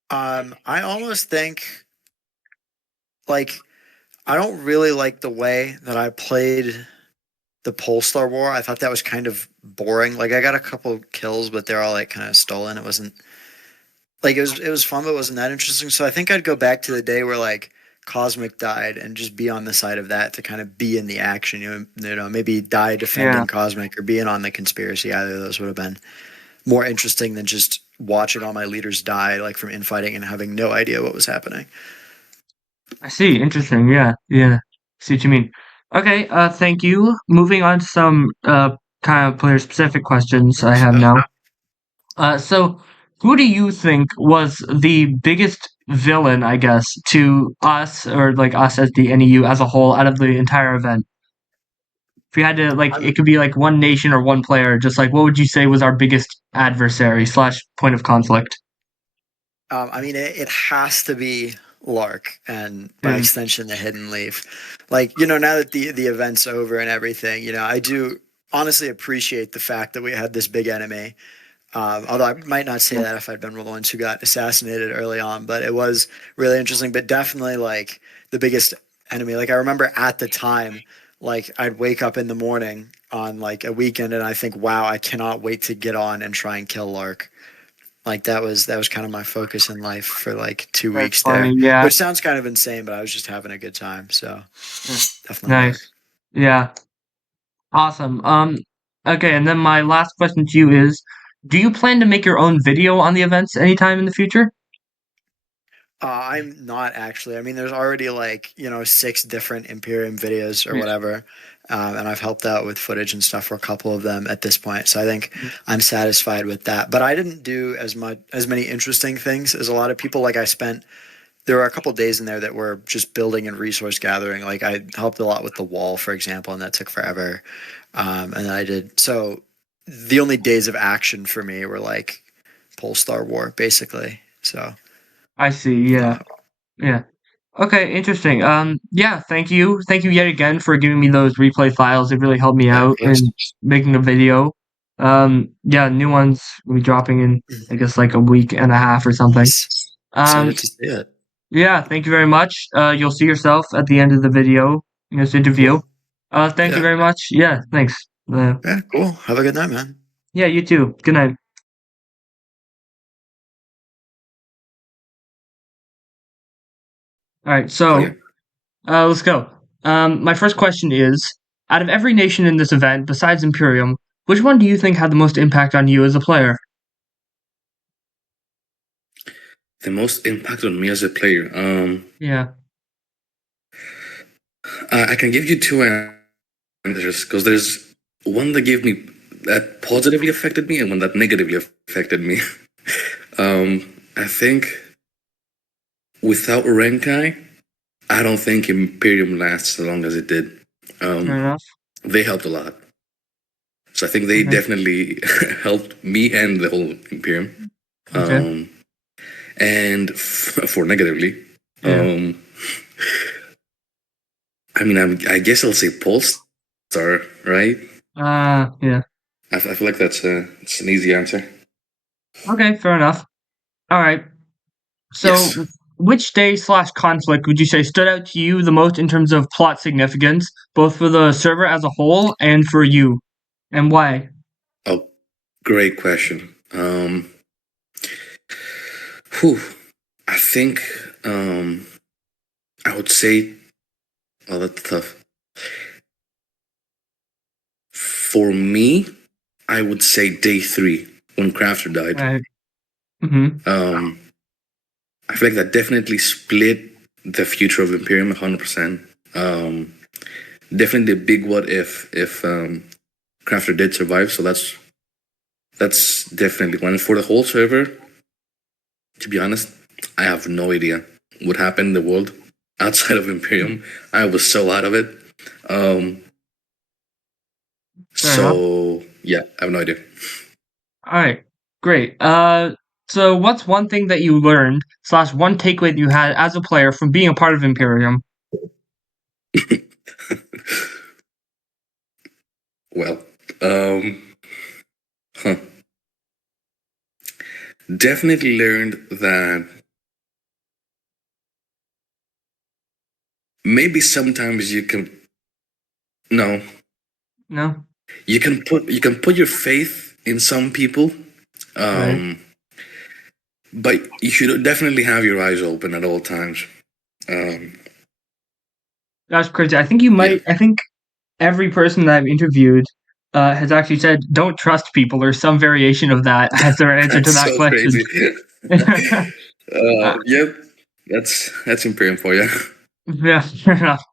I almost think like I don't really like the way that I played the Polestar War. I thought that was kind of boring. Like I got a couple kills, but they're all like kind of stolen. It wasn't like it was fun, but it wasn't that interesting. So I think I'd go back to the day where like Cosmic died and just be on the side of that to kind of be in the action. You know, maybe die defending Yeah. Cosmic or being on the conspiracy. Either of those would have been more interesting than just watching all my leaders die, like from infighting and having no idea what was happening. I see. Interesting. Yeah. Yeah. See what you mean. Okay. Thank you. Moving on to some kind of player specific questions I have now. So who do you think was the biggest villain, I guess, to us or like us as the NEU as a whole out of the entire event? If you had to like, it could be like one nation or one player. Just like, what would you say was our biggest adversary slash point of conflict? I mean, it has to be Laark and by Yeah. extension the Hidden Leaf. Like, you know, now that the event's over and everything, you know, I do honestly appreciate the fact that we had this big enemy. Although I might not say that if I'd been one of the ones who got assassinated early on, but it was really interesting. But definitely like the biggest enemy. Like I remember at the time, like I'd wake up in the morning on like a weekend and I think, wow, I cannot wait to get on and try and kill Lark. Like that was kind of my focus in life for like 2 That's weeks funny, there, yeah. which sounds kind of insane, but I was just having a good time. So definitely Lark. Nice. Yeah. Awesome. Okay, and then my last question to you is, do you plan to make your own video on the events anytime in the future? I'm not actually. I mean, there's already like, you know, 6 different Imperium videos or Yeah. whatever. And I've helped out with footage and stuff for a couple of them at this point. So I think I'm satisfied with that. But I didn't do as many interesting things as a lot of people. Like there were a couple days in there that were just building and resource gathering. Like I helped a lot with the wall, for example, and that took forever. And then I did. So the only days of action for me were like Polestar War, basically. So. I see, yeah. Yeah. Okay, interesting. Yeah, thank you. Thank you yet again for giving me those replay files. It really helped me out in making a video. Yeah, new ones will be dropping in, I guess, like a week and a half or something. Excited to see it. Yeah, thank you very much. You'll see yourself at the end of the video in this interview. Thank you very much. Yeah, thanks. Yeah, cool. Have a good night, man. Yeah, you too. Good night. All right, so let's go. My first question is, Out of every nation in this event, besides Imperium, which one do you think had the most impact on you as a player? The most impact on me as a player. Yeah. I can give you two answers because there's one that gave me that positively affected me and one that negatively affected me. I think without Renkai, I don't think Imperium lasts as long as it did. Fair enough. They helped a lot. So I think they definitely helped me and the whole Imperium. Okay. And for negatively, Yeah. I mean, I guess I'll say Polestar, right? Yeah. I feel like it's an easy answer. Okay, fair enough. All right. So, Yes. which day/conflict would you say stood out to you the most in terms of plot significance, both for the server as a whole and for you, and why? Oh, great question. I think I would say, oh, that's tough. For me, I would say day 3 when Crafter died. Right. Mm-hmm. I feel like that definitely split the future of Imperium 100%. Definitely a big what if Crafter did survive. So that's definitely one. For the whole server, to be honest, I have no idea what happened in the world outside of Imperium. I was so out of it. So yeah, I have no idea. All right, great. So what's one thing that you learned / one takeaway that you had as a player from being a part of Imperium? Well, definitely learned that maybe sometimes you can no. You can put your faith in some people, Right. but you should definitely have your eyes open at all times. That's crazy. I think you might. I think every person that I've interviewed has actually said, "Don't trust people," or some variation of that as their answer to That's that so question. crazy. Yep, that's Imperium for you. Yeah, fair enough.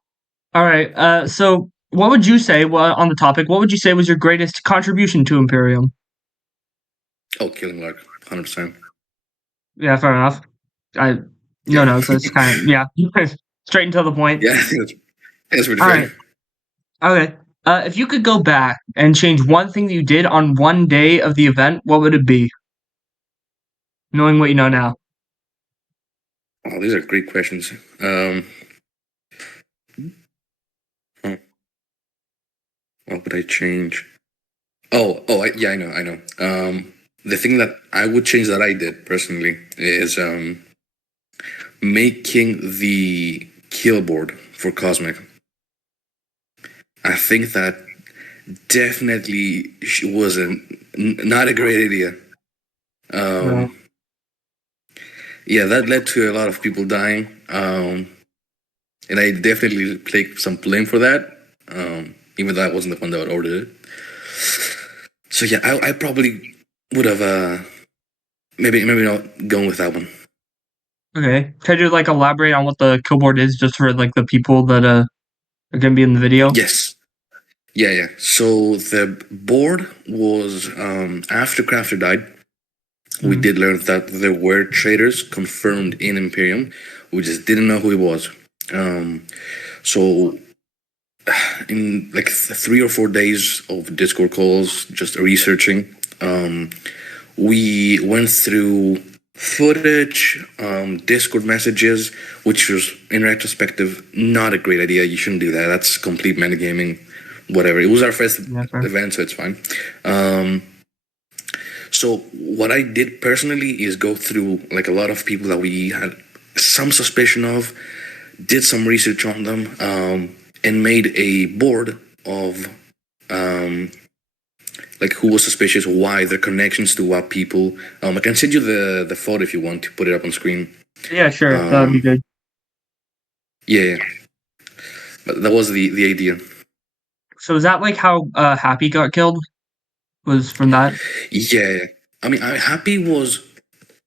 All right. So what would you say on the topic? What would you say was your greatest contribution to Imperium? Oh, killing Laark, 100%. Yeah, fair enough. No, so it's kind of straight and to the point. Yeah, that's pretty All fair. right. Okay. If you could go back and change one thing that you did on one day of the event, what would it be? Knowing what you know now. Oh, these are great questions. What would I change? I know. The thing that I would change that I did personally is making the kill board for Cosmic. I think that definitely was not a great idea. Yeah, that led to a lot of people dying, and I definitely take some blame for that, even though I wasn't the one that ordered it. So yeah, I probably would have maybe not gone with that one. Okay. Could you elaborate on what the kill board is, just for the people that are gonna be in the video? Yes. Yeah. So the board was after Crafter died. We did learn that there were traders confirmed in Imperium. We just didn't know who he was. So in 3 or 4 days of Discord calls, just researching, we went through footage, Discord messages, which was, in retrospective, not a great idea. You shouldn't do that. That's complete metagaming, whatever. It was our first event, so it's fine. So what I did personally is go through a lot of people that we had some suspicion of, did some research on them, and made a board of who was suspicious, why, their connections to what people. I can send you the photo if you want to put it up on screen. Yeah, sure. That'd be good. Yeah. But that was the idea. So is that like how Happy got killed? Was from that? Yeah. I mean, Happy was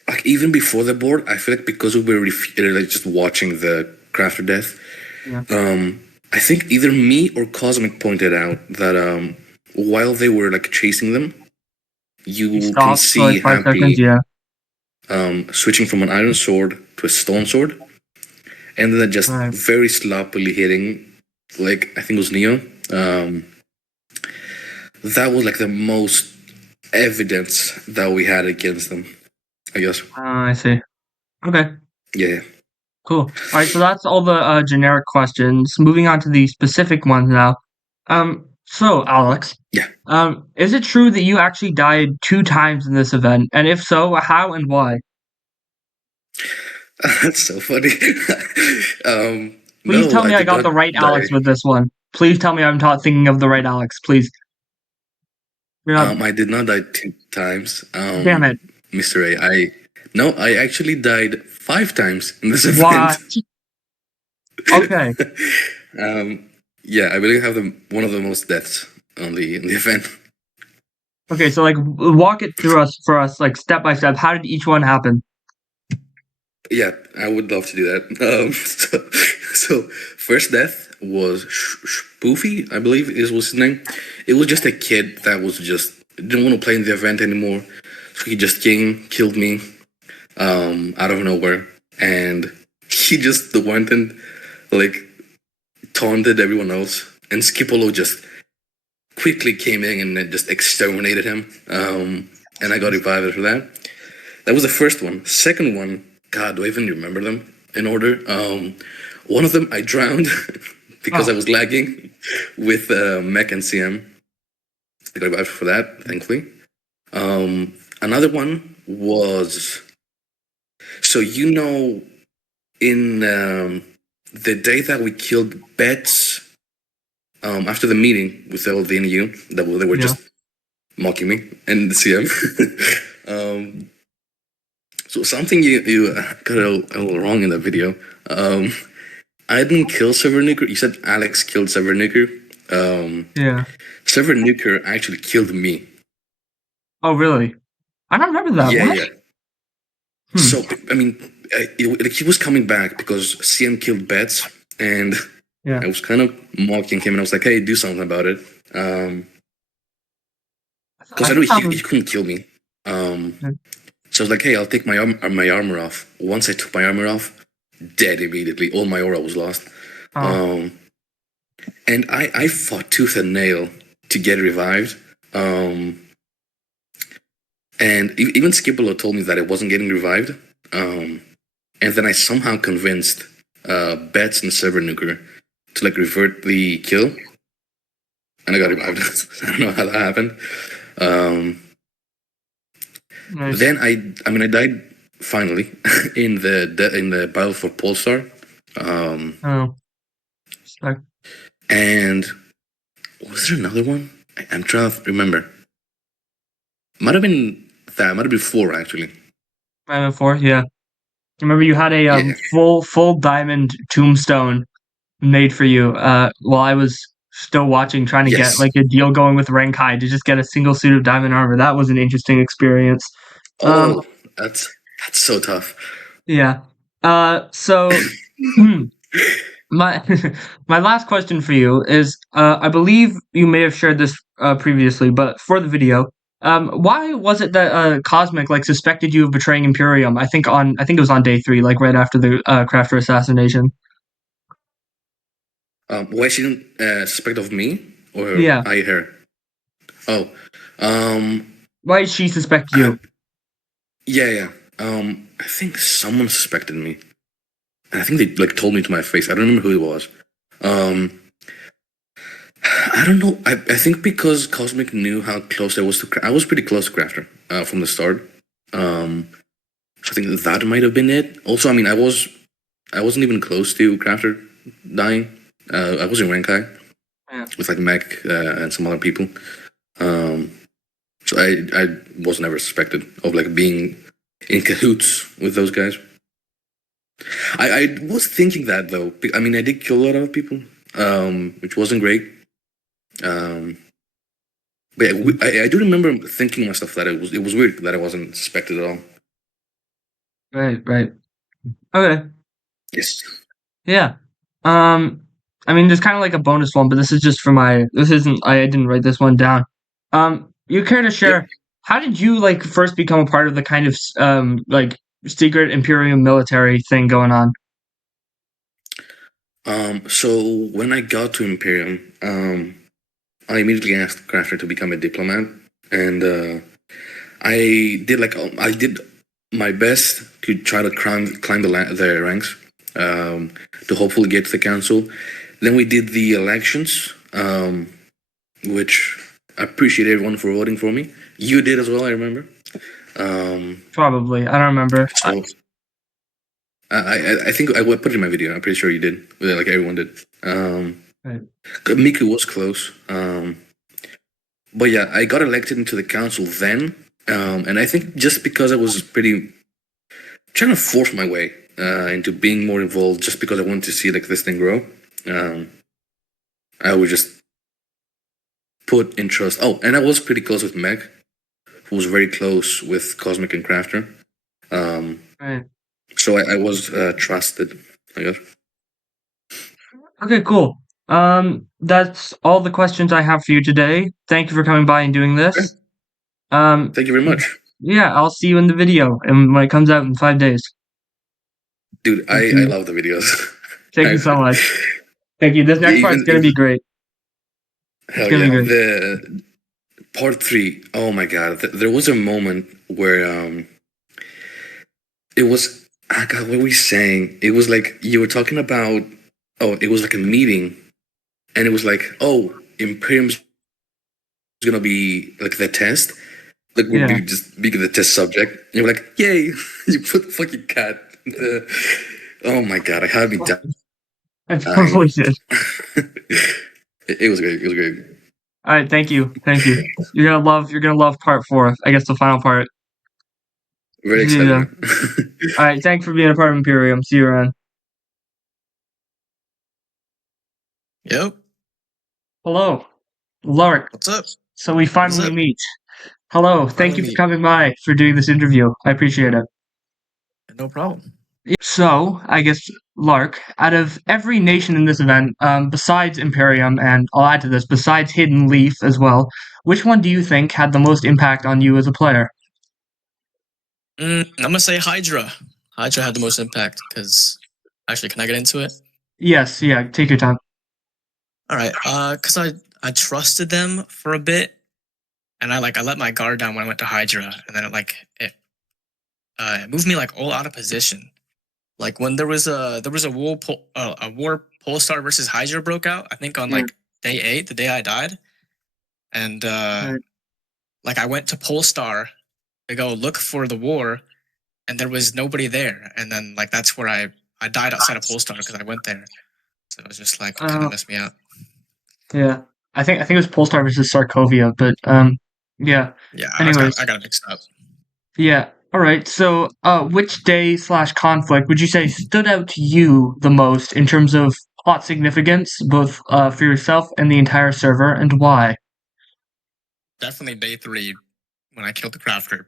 like even before the board. I feel like because we were like just watching the crafter death. Yeah. I think either me or Cosmic pointed out that while they were like chasing them, you can stopped for see like 5 Happy seconds, yeah. Switching from an iron sword to a stone sword, and then just very sloppily hitting, like I think it was Neo. That was like the most evidence that we had against them, I guess. I see. Okay. Yeah. Cool. All right, so that's all the generic questions. Moving on to the specific ones now. So Alex. Yeah. Is it true that you actually died 2 times in this event? And if so, how and why? That's so funny. Please no, tell me I did got not the right die. Alex with this one. Please tell me I'm not thinking of the right Alex, please. I did not die 2 times. Damn it. Mr. A, I actually died 5 times in this event. What? Okay. Yeah, I believe I have one of the most deaths on the event. Okay, so like walk it through for us, like step by step. How did each one happen? Yeah, I would love to do that. So first death was Spoofy, I believe was his name. It was just a kid that was just didn't want to play in the event anymore. So he just came, killed me, out of nowhere, and he just went and like taunted everyone else. And Skipolo just quickly came in and then just exterminated him. And I got revived for that. That was the first one. Second one, God, do I even remember them in order? One of them I drowned because I was lagging with Mech and CM. I got revived for that, thankfully. Another one was, so in the day that we killed Bets, after the meeting with all the NU, that they were just mocking me and the CM. So something you got a little wrong in that video. I didn't kill Server Nuker. You said Alex killed Server Nuker. Yeah. Server Nuker actually killed me. Oh, really? I don't remember that. Yeah, What? yeah. So, I mean, he was coming back because CM killed Bets, and I was kind of mocking him, and I was like, hey, do something about it. Because I knew he couldn't kill me. So I was like, hey, I'll take my armor off. Once I took my armor off, dead immediately. All my aura was lost. And I fought tooth and nail to get revived. And even Skipolo told me that I wasn't getting revived. And then I somehow convinced Bets and Server Nuker to like revert the kill. And I got revived. I don't know how that happened. Nice. Then I died finally in the battle for Polestar. And was there another one? I'm trying to remember. Might have been 4 actually. Might have been 4, yeah. I remember you had a full diamond tombstone made for you while I was still watching, trying to get like a deal going with Renkai to just get a single suit of diamond armor. That was an interesting experience. That's so tough. Yeah. So my my last question for you is, I believe you may have shared this previously, but for the video, why was it that Cosmic like suspected you of betraying Imperium? I think it was on day 3, like right after the Crafter assassination. Why she didn't suspect of me or I her? Oh, why did she suspect you? Yeah. I think someone suspected me. And I think they like told me to my face. I don't remember who it was. I don't know. I think because Cosmic knew how close I was to I was pretty close to Crafter from the start. So I think that might have been it. Also, I mean, I wasn't even close to Crafter dying. I was in Renkai with like Mech and some other people. So I was never suspected of like being in cahoots with those guys. I was thinking that though. I mean, I did kill a lot of people, which wasn't great. But yeah, I do remember thinking myself that it was weird that I wasn't suspected at all. Right. Okay. Yes. Yeah. I mean, there's kind of like a bonus one, but this is just for my. This isn't. I didn't write this one down. You care to share? How did you like first become a part of the kind of like secret Imperium military thing going on? So when I got to Imperium, I immediately asked Crafter to become a diplomat, and I did my best to try to climb the ranks, to hopefully get to the council. Then we did the elections, which I appreciate everyone for voting for me. You did as well, I remember. Probably, I don't remember. So I think I put it in my video. I'm pretty sure you did. Like everyone did. Right. Miku was close. But yeah, I got elected into the council then, and I think just because I was pretty trying to force my way into being more involved, just because I wanted to see like this thing grow, I would just put in trust. Oh, and I was pretty close with Meg, who was very close with Cosmic and Crafter. Right. So I was trusted, I guess. Okay, cool. That's all the questions I have for you today. Thank you for coming by and doing this. Thank you very much. Yeah, I'll see you in the video and when it comes out in 5 days. Dude, I love the videos. Thank you so much. Thank you. This next part's gonna be great. Hell yeah. The part 3. Oh my god. There was a moment where it was God, what were we saying? It was like you were talking about it was like a meeting, and it was like, oh, Imperium's gonna be like the test. Like we'll be the test subject. And you were like, yay, you put the fucking cat. Oh my god, I had me down. I probably did. It was great. It was great. All right, thank you. You're gonna love part 4. I guess the final part. Very excited. Yeah. All right, thanks for being a part of Imperium. See you around. Yep. Hello, Laark. What's up? So we finally meet. Hello, thank you for coming by for doing this interview. I appreciate it. No problem. So, I guess, Laark, out of every nation in this event, besides Imperium, and I'll add to this, besides Hidden Leaf as well, which one do you think had the most impact on you as a player? I'm gonna say Hydra. Hydra had the most impact, because... Actually, can I get into it? Yes, yeah, take your time. Alright, because I trusted them for a bit, and I let my guard down when I went to Hydra, and then it moved me all out of position. Like when there was a war Polestar versus Hydra broke out, I think on day 8, the day I died, and I went to Polestar to go look for the war, and there was nobody there, and then that's where I died outside of Polestar because I went there, so it was just kind of messed me up. Yeah, I think it was Polestar versus Sarkovia, but yeah. Yeah, anyways, I got it mixed up. Yeah. All right. So, which day/conflict would you say stood out to you the most in terms of plot significance, both for yourself and the entire server, and why? Definitely day 3 when I killed the crafter.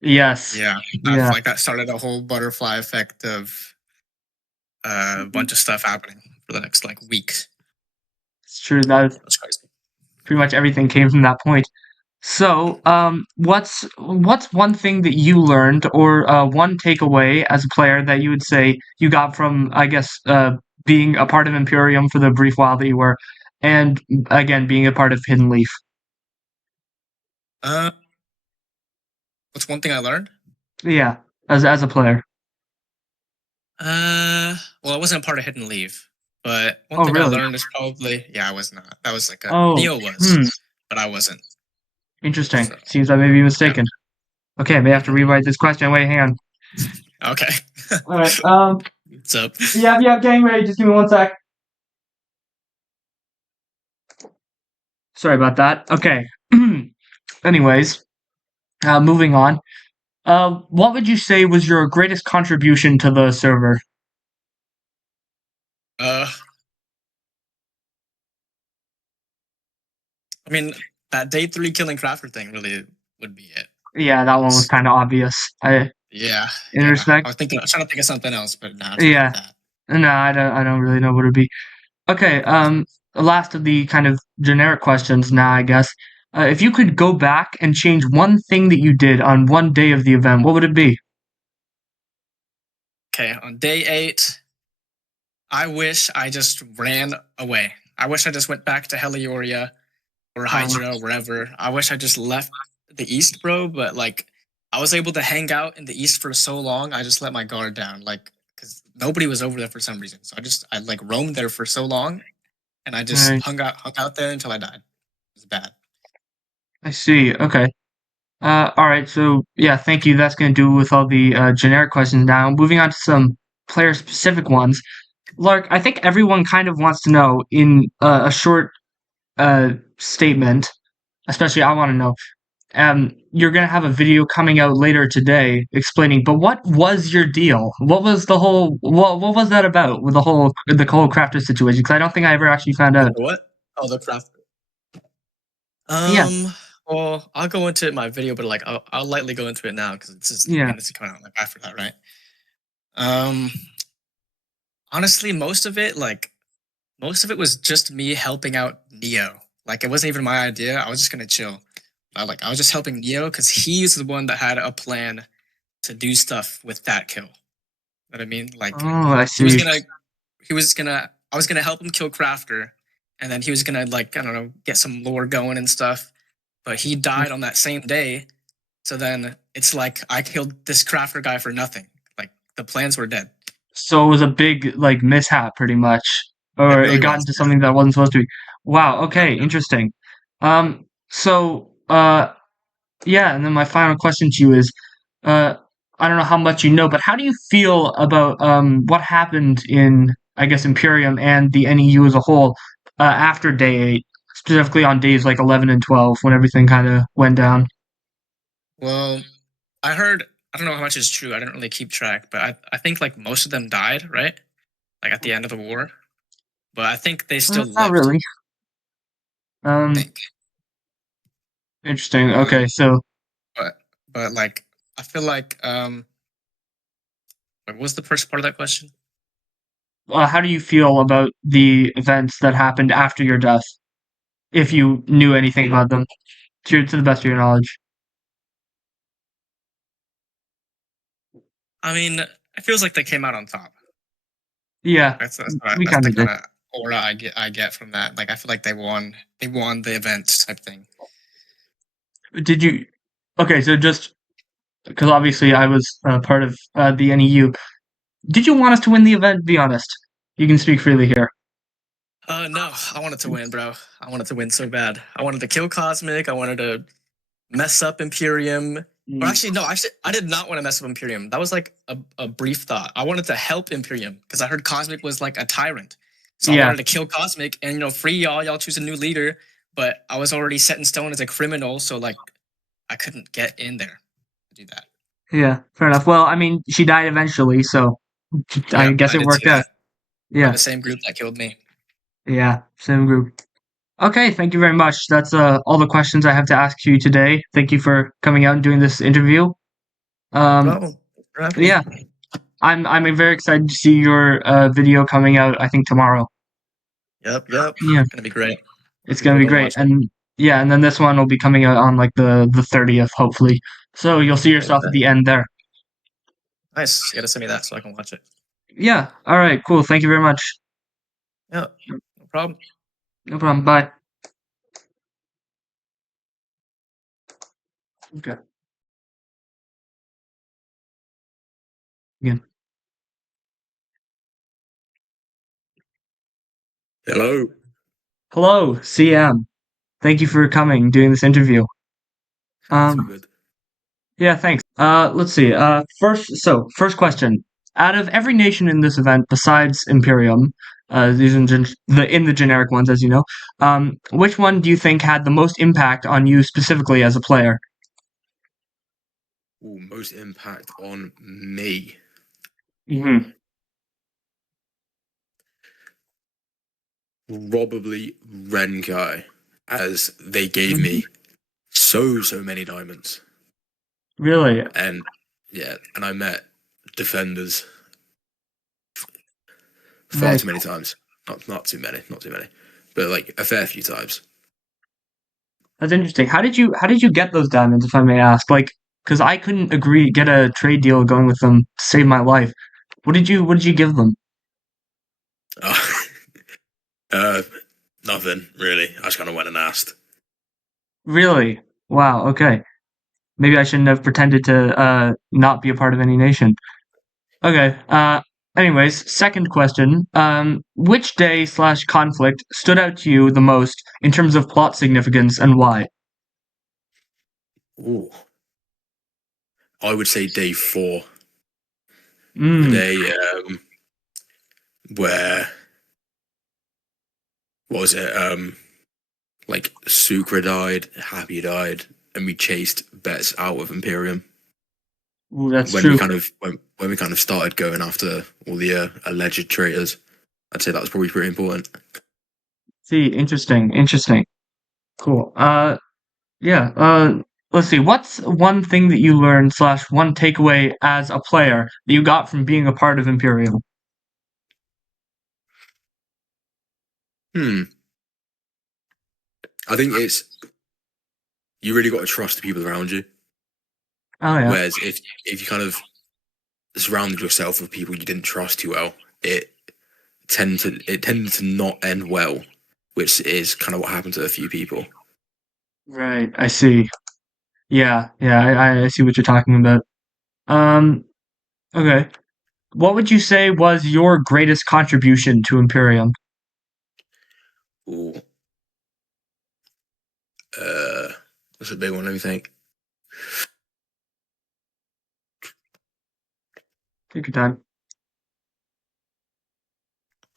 Yes. Yeah. That started a whole butterfly effect of a bunch of stuff happening for the next weeks. It's true. That's crazy. Pretty much everything came from that point. So, what's one thing that you learned, or one takeaway as a player that you would say you got from, I guess, being a part of Imperium for the brief while that you were, and again being a part of Hidden Leaf? What's one thing I learned? Yeah, as a player. Well, I wasn't a part of Hidden Leaf, but one thing I learned is probably I was not. That was Neo was, but I wasn't. Interesting. So, seems I may be mistaken. Yeah. Okay, I may have to rewrite this question. Wait, hang on. Okay. All right. What's up? Yeah, getting ready. Just give me 1 sec. Sorry about that. Okay. Anyways, moving on. What would you say was your greatest contribution to the server? I mean, that day 3 killing Crafter thing really would be it. Yeah, that one was kind of obvious. Yeah. In respect. I was trying to think of something else, but nah. Yeah. No, I don't really know what it'd be. Okay. The last of the kind of generic questions now, I guess. If you could go back and change one thing that you did on one day of the event, what would it be? Okay, on day 8, I wish I just ran away. I wish I just went back to Helioria or Hydra, wherever. I wish I just left the East, bro. But like, I was able to hang out in the East for so long. I just let my guard down, like, because nobody was over there for some reason. So I like roamed there for so long, and I just hung out there until I died. It was bad. I see. Okay. All right. So yeah, thank you. That's going to do with all the generic questions now. Moving on to some player-specific ones. Laark, I think everyone kind of wants to know in a short statement, especially I want to know. You're going to have a video coming out later today explaining, but what was your deal? What was the whole, what was that about with the whole crafter situation? Because I don't think I ever actually found out. What? Oh, the crafter. Yeah. Well, I'll go into it in my video, but like I'll lightly go into it now because it's just it's coming out like after that, right? Honestly, most of it was just me helping out Neo. Like it wasn't even my idea. I was just gonna chill. I was just helping Neo because he's the one that had a plan to do stuff with that kill. You know what I mean? Like I see. I was gonna help him kill Crafter, and then he was gonna like, I don't know, get some lore going and stuff. But he died on that same day. So then it's like I killed this Crafter guy for nothing. Like the plans were dead. So it was a big like mishap, pretty much, or it got into something that wasn't supposed to be. Wow. Okay. Interesting. So yeah, and then my final question to you is, I don't know how much you know, but how do you feel about what happened in, I guess, Imperium and the NEU as a whole after day 8, specifically on days like 11 and 12, when everything kind of went down? Well, I don't know how much is true. I didn't really keep track, but I think like most of them died, right? Like at the end of the war. But I think they still lived. Not really. Interesting. Okay, so. But like, I feel like what was the first part of that question? How do you feel about the events that happened after your death, if you knew anything about them, to the best of your knowledge? I mean, it feels like they came out on top. Yeah, that's we the kind of kind of aura I get from that. Like I feel like they won the event type thing. Did you? Okay, so just because obviously I was part of the NEU, did you want us to win the event? Be honest. You can speak freely here. No, I wanted to win, bro. I wanted to win so bad. I wanted to kill Cosmic. I wanted to mess up Imperium. Or actually, no, I did not want to mess up Imperium. That was like a brief thought. I wanted to help Imperium because I heard Cosmic was like a tyrant. So I wanted to kill Cosmic and, free y'all. Y'all choose a new leader. But I was already set in stone as a criminal. So, like, I couldn't get in there to do that. Yeah, fair enough. Well, I mean, she died eventually, so I guess it worked out. Yeah. By the same group that killed me. Yeah, same group. Okay, thank you very much. That's all the questions I have to ask you today. Thank you for coming out and doing this interview. No problem. Yeah, I'm very excited to see your video coming out. I think tomorrow. Yep. Yeah, It's gonna be great. it's gonna be great, and yeah, and then this one will be coming out on like the 30th, hopefully. So you'll see yourself at the end there. Nice. You gotta send me that so I can watch it. Yeah. All right. Cool. Thank you very much. Yeah. No problem. No problem. Bye. Okay. Again. Hello. Hello, CM. Thank you for coming, doing this interview. Yeah, thanks. Let's see. First question. Out of every nation in this event, besides Imperium, these in the generic ones, as you know, which one do you think had the most impact on you specifically as a player? Ooh, most impact on me. Mm-hmm. Probably Renkai. as they gave me so many diamonds. Really? And yeah, and I met defenders far Nice. too many times. Not too many, but like a fair few times. That's interesting. How did you get those diamonds, if I may ask? Like, because I couldn't get a trade deal going with them to save my life. What did you give them? Nothing really. I just kind of went and asked. Really? Wow. Okay. Maybe I shouldn't have pretended to not be a part of any nation. Okay. Anyways, second question. Which day / conflict stood out to you the most in terms of plot significance and why? Ooh. I would say day 4. The Mm. day where what was it? Like Sucre died, Happy died, and we chased Bets out of Imperium. Ooh, that's when true. when we kind of started going after all the alleged traitors, I'd say that was probably pretty important. See, interesting. Cool. Yeah. Let's see. What's one thing that you learned / one takeaway as a player that you got from being a part of Imperium? I think it's you really got to trust the people around you. Oh yeah. Whereas if you kind of surrounded yourself with people you didn't trust too well, it tended to not end well, which is kind of what happened to a few people. Right. I see. Yeah. I see what you're talking about. Um. Okay. What would you say was your greatest contribution to Imperium? Ooh. That's a big one. Let me think. Take your time.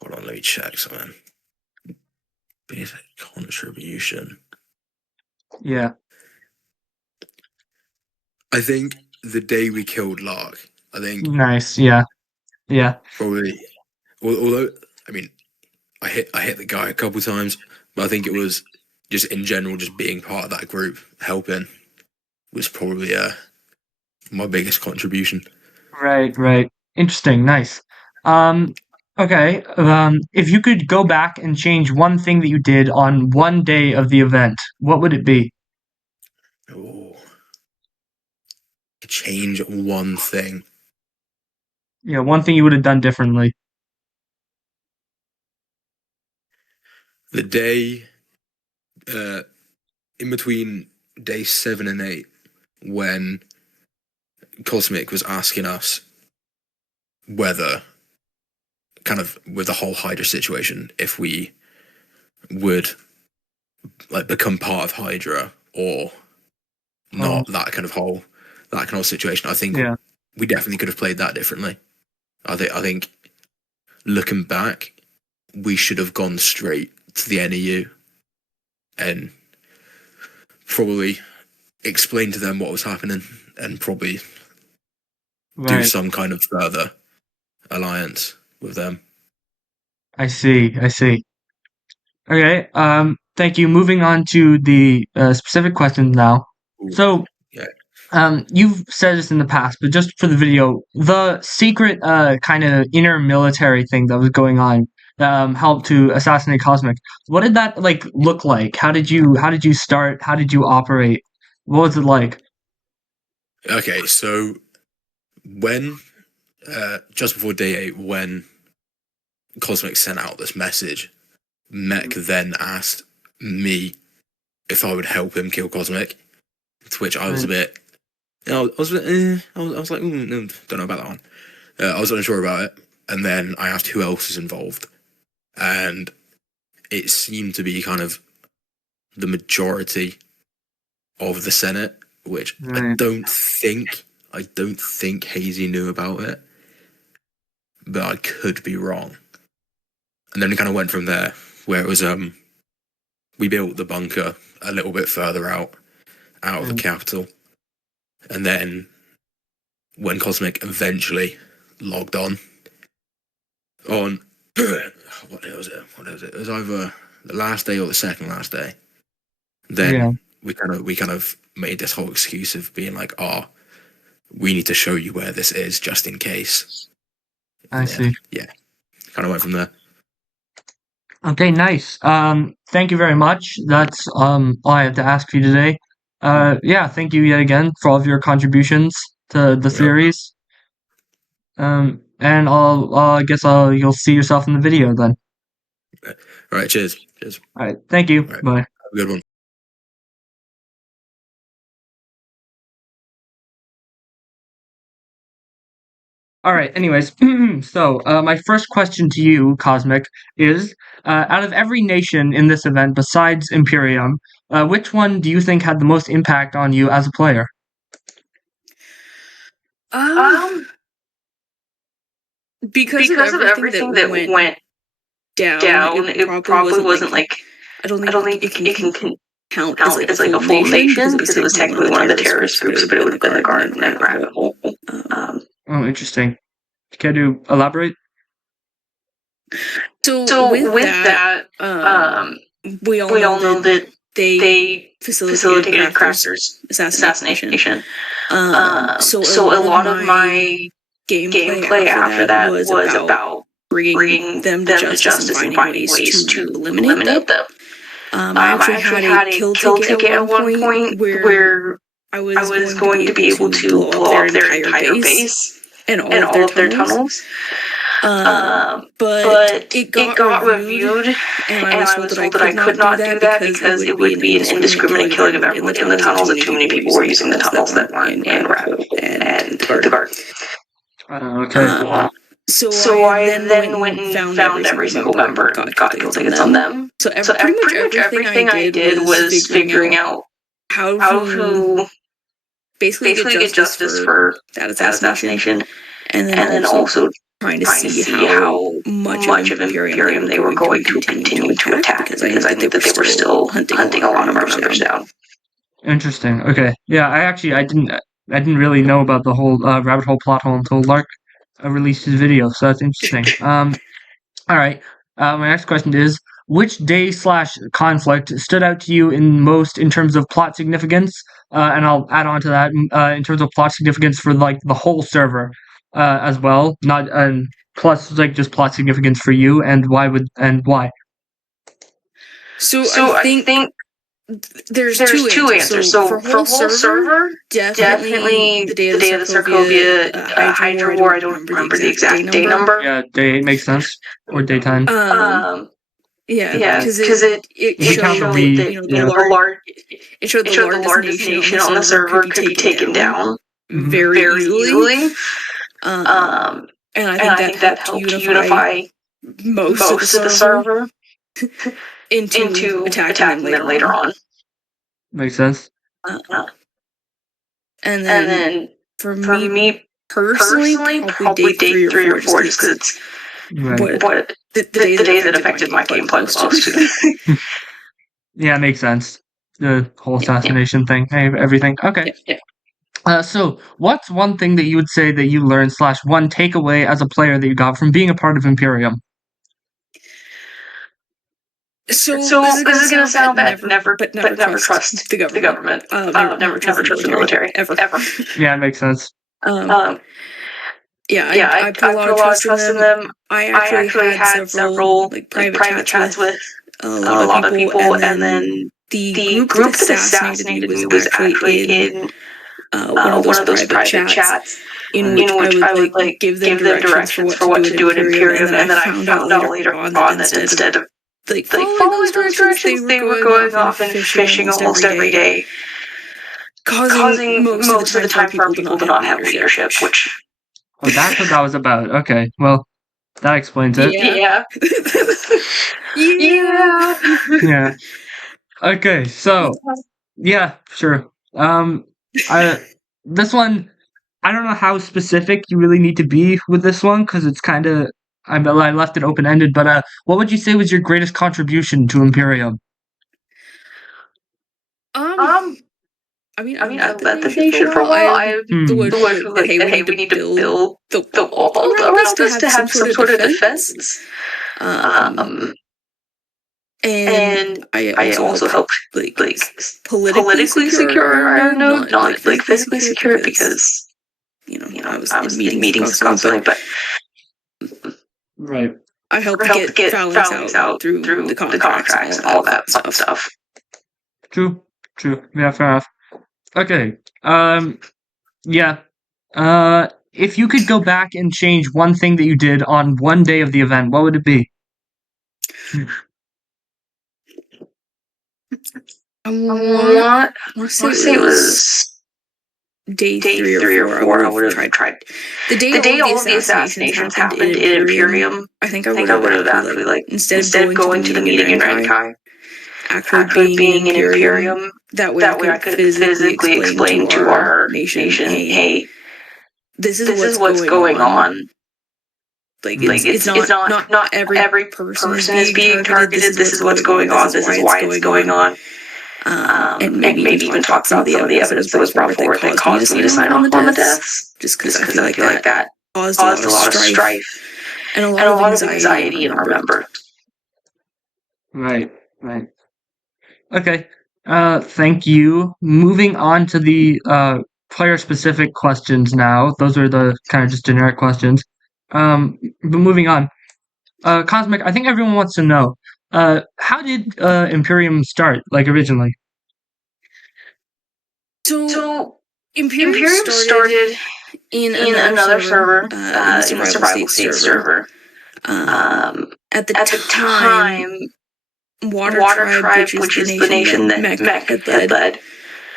Hold on, let me check something. Basic contribution. Yeah. I think the day we killed Laark. I think Nice. Yeah. probably. Although I mean, I hit the guy a couple times, but I think it was just in general, just being part of that group, helping, was probably my biggest contribution. Right. Interesting. Nice. Okay. If you could go back and change one thing that you did on one day of the event, what would it be? Oh, change one thing. Yeah, one thing you would have done differently. The day, in between day 7 and 8, when Cosmic was asking us whether, kind of with the whole Hydra situation, if we would like become part of Hydra or not, that kind of situation. I think we definitely could have played that differently. I think looking back, we should have gone straight to the NEU and probably explain to them what was happening and probably do some kind of further alliance with them. I see. Okay. Thank you. Moving on to the specific questions now. So, you've said this in the past, but just for the video, the secret kind of inner military thing that was going on helped to assassinate Cosmic. What did that like look like? How did you start? How did you operate? What was it like? Okay, so when just before day 8, when Cosmic sent out this message, Mech then asked me if I would help him kill Cosmic, to which I was a bit, I was like, no, don't know about that one. I was unsure about it, and then I asked who else is involved, and it seemed to be kind of the majority of the Senate, which I don't think Hazy knew about it, but I could be wrong. And then it kind of went from there, where it was we built the bunker a little bit further out of the capital, and then when Cosmic eventually logged on what day was it? It was either the last day or the second last day. then we kind of made this whole excuse of being like, oh, we need to show you where this is just in case. I see. Yeah, kind of went from there. Okay, nice. Thank you very much. That's all I have to ask you today. Thank you yet again for all of your contributions to the series. And I guess you'll see yourself in the video then. All right, cheers. Cheers. All right, thank you. Right. Bye. Have a good one. All right, anyways, so my first question to you, Cosmic, is out of every nation in this event besides Imperium, which one do you think had the most impact on you as a player? Because of everything that went down, it probably wasn't like I don't think it can count as like a full nation because it was technically one of the terrorist groups, but it would have been the Garden and Rabbit Hole. Oh, interesting. Can you elaborate? So with that, we all know that they facilitated Crafter's assassination. So a lot of my gameplay after that was about bringing them to justice and finding ways to eliminate them. I actually had a kill ticket at one point where I was going to be able to blow up their entire base and all of their tunnels. But it got reviewed, and I was told that I could not do that because it would be an indiscriminate killing of everyone in the tunnels, and too many people were using the tunnels that weren't in Rabbit Hole and the Garden. Okay. So I then went and found every single member and got kill tickets on them. So pretty much everything I did was figuring out how to basically get justice for that assassination, and then also trying to see how much of Imperium they were going to continue to attack, because I think that they were still hunting a lot of our members down. Interesting. Okay. Yeah, I didn't really know about the whole rabbit hole plot hole until Laark released his video, so that's interesting. All right. My next question is, which day/conflict stood out to you in terms of plot significance? And I'll add on to that in terms of plot significance for like the whole server as well, not plus like just plot significance for you, and why? So I think there's two answers. So for whole server, definitely the day of the Sokovia Hydra War. I don't remember the exact day number. Yeah, day 8 makes sense, or daytime. Because it showed that the largest nation on the server could be taken down very easily. And I think that helped unify most of the server into attacking them later on. Makes sense. And then for me personally, probably day 3 or 4, just because it's what the day that affected my gameplay most. Yeah, it makes sense. The whole assassination thing, everything. Okay. So, what's one thing that you would say that you learned / one takeaway as a player that you got from being a part of Imperium? So this is gonna sound bad. Never trust the government. Never trust the military ever. Yeah, it makes sense. I put a lot of trust in them. I actually had several like private chats with a lot of people, and then the group that assassinated me was actually in one of those private chats in which I would like give them directions for what to do at Imperium, and then I found out later on that instead of like following those directions, they were going off and fishing almost every day, causing most of the time for people to not have leadership, which... Oh, that's what that was about. Okay, well, that explains it. Yeah. Okay, so, yeah, sure. This one, I don't know how specific you really need to be with this one, because it's kind of... I left it open-ended, but what would you say was your greatest contribution to Imperium? I mean, I've led the nation for a while. I the word like, hey, we need to build the wall around us to have some sort of defense. And I also helped like politically secure Iron Node, not like physically secure it because I was in meetings constantly, but Right. I helped get Phalanx out through the contracts and all that fun stuff. True. Yeah, fair enough. Okay. Yeah. If you could go back and change one thing that you did on one day of the event, what would it be? I want to say it was day 3 or 4. I would have tried. The day all of the assassinations happened in Imperium, I think I would have actually like instead of going to the meeting in Renkai, actually being in Imperium. That way I could physically explain to our nation, hey, this is what's going on. Like it's not every person is being targeted. This is what's going on. This is why it's going on. And maybe even talk about some of the evidence that was brought forward that caused me to sign off on the deaths. Just because I feel like that caused a lot of strife and a lot of anxiety in our members. Right. Okay. Thank you. Moving on to the player-specific questions now. Those are the kind of just generic questions. But moving on. Cosmic, I think everyone wants to know, how did Imperium start, like, originally? So Imperium started in another server, in the survival state server. At the time, Water Tribe, which is the nation that Mech had led,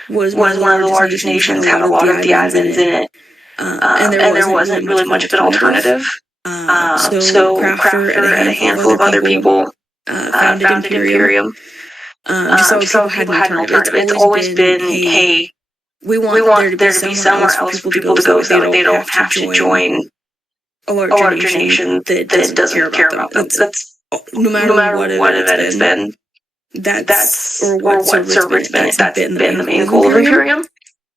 was one of the largest nations, had a lot of the admins in it, and there wasn't really much of an alternative. So Crafter and a handful of other people founded Imperium. Just so people had an alternative. It's always been, hey, we want there to be somewhere else for people to go so that they don't have to join a larger nation that doesn't care about them. That's no matter what event it's been. That's or what server it's been. That's been the main goal of Imperium.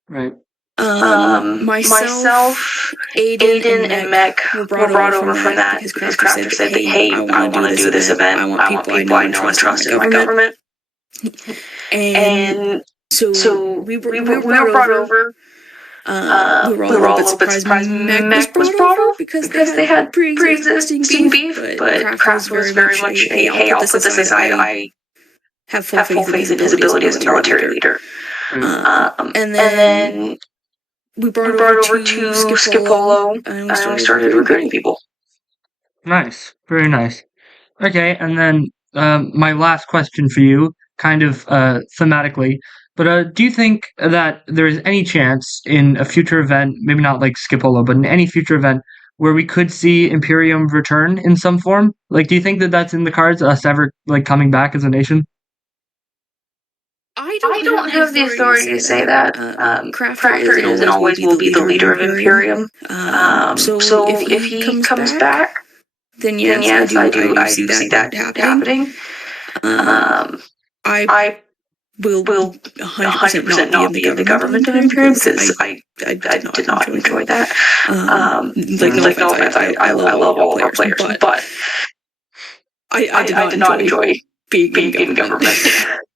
Right. Myself, Aiden, and Mech were brought over from that because Crafter said that, hey, I want to do this event. I want people I know and trust in my government. And so we were brought over. We were all a little bit surprised Mech was brought over because they had pre-existing beef, but Crafter was very much, hey, I'll put this aside. I have full faith in his ability as a military leader. And then we brought over to Skipolo, and we started recruiting people. Nice. Very nice. Okay, and then my last question for you, kind of thematically, but do you think that there is any chance in a future event, maybe not like Skipolo, but in any future event, where we could see Imperium return in some form? Like, do you think that that's in the cards, us ever like coming back as a nation? I don't have the authority to say that. Crafter is and always will be the leader of Imperium. So if he comes back, then yes, I do see that happening. I will 100% not be in the government of Imperium because I did not enjoy that. Like no offense, I love all of our players, but I did not enjoy being in government.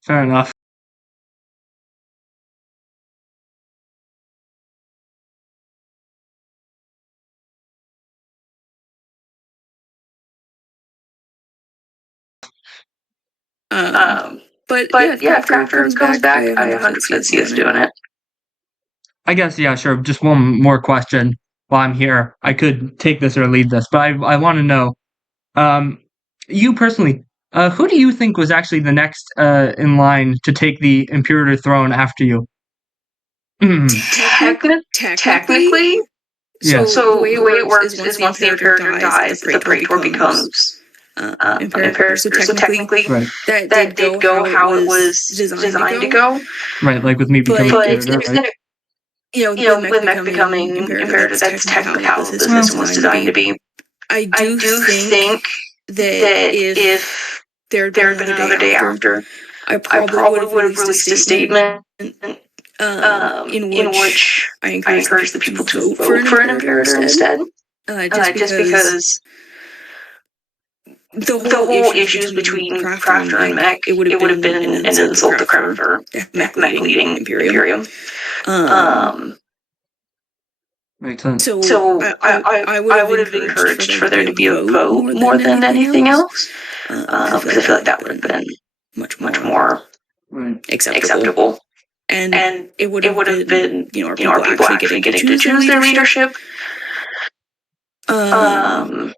Fair enough. But yeah, if Crafter comes back, I 100% see us doing it. I guess, yeah, sure. Just one more question while I'm here. I could take this or lead this, but I want to know, you personally, who do you think was actually the next in line to take the Imperator throne after you? Technically, Yeah. so the way it works is once the Imperator dies, the Praetor becomes Imperator. So technically, Right. that did go how it was designed to go. Right, like with me becoming Imperator, right? With Mech becoming Imperator, that's technically how the system was designed to be. I do think that if there had been another day after, I probably would have released a statement in which I encouraged the people to vote for an Imperator instead. Just because the whole issues between Crafter and Mech, it would have been an insult to Crafter, Mech leading Imperium. Makes sense. So I would have encouraged for there to be a vote more than anything else, because I feel like that would have been much more acceptable. And it would have been, our people actually getting to choose their leadership. And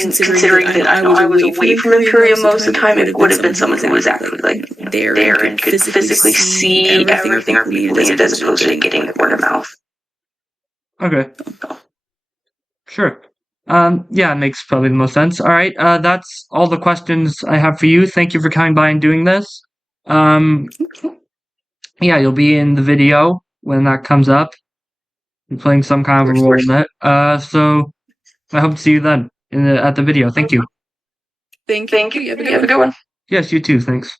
considering that I know I was away from Imperium most of the time, it would have been someone who was actually there and could physically see everything our people needed as opposed to getting it word of mouth. Okay. Sure. Yeah, it makes probably the most sense. All right. That's all the questions I have for you. Thank you for coming by and doing this. Yeah, you'll be in the video when that comes up. You're playing some kind of a role in it. So I hope to see you then at the video. Thank you. Thank you. You have a good one. Yes, you too. Thanks.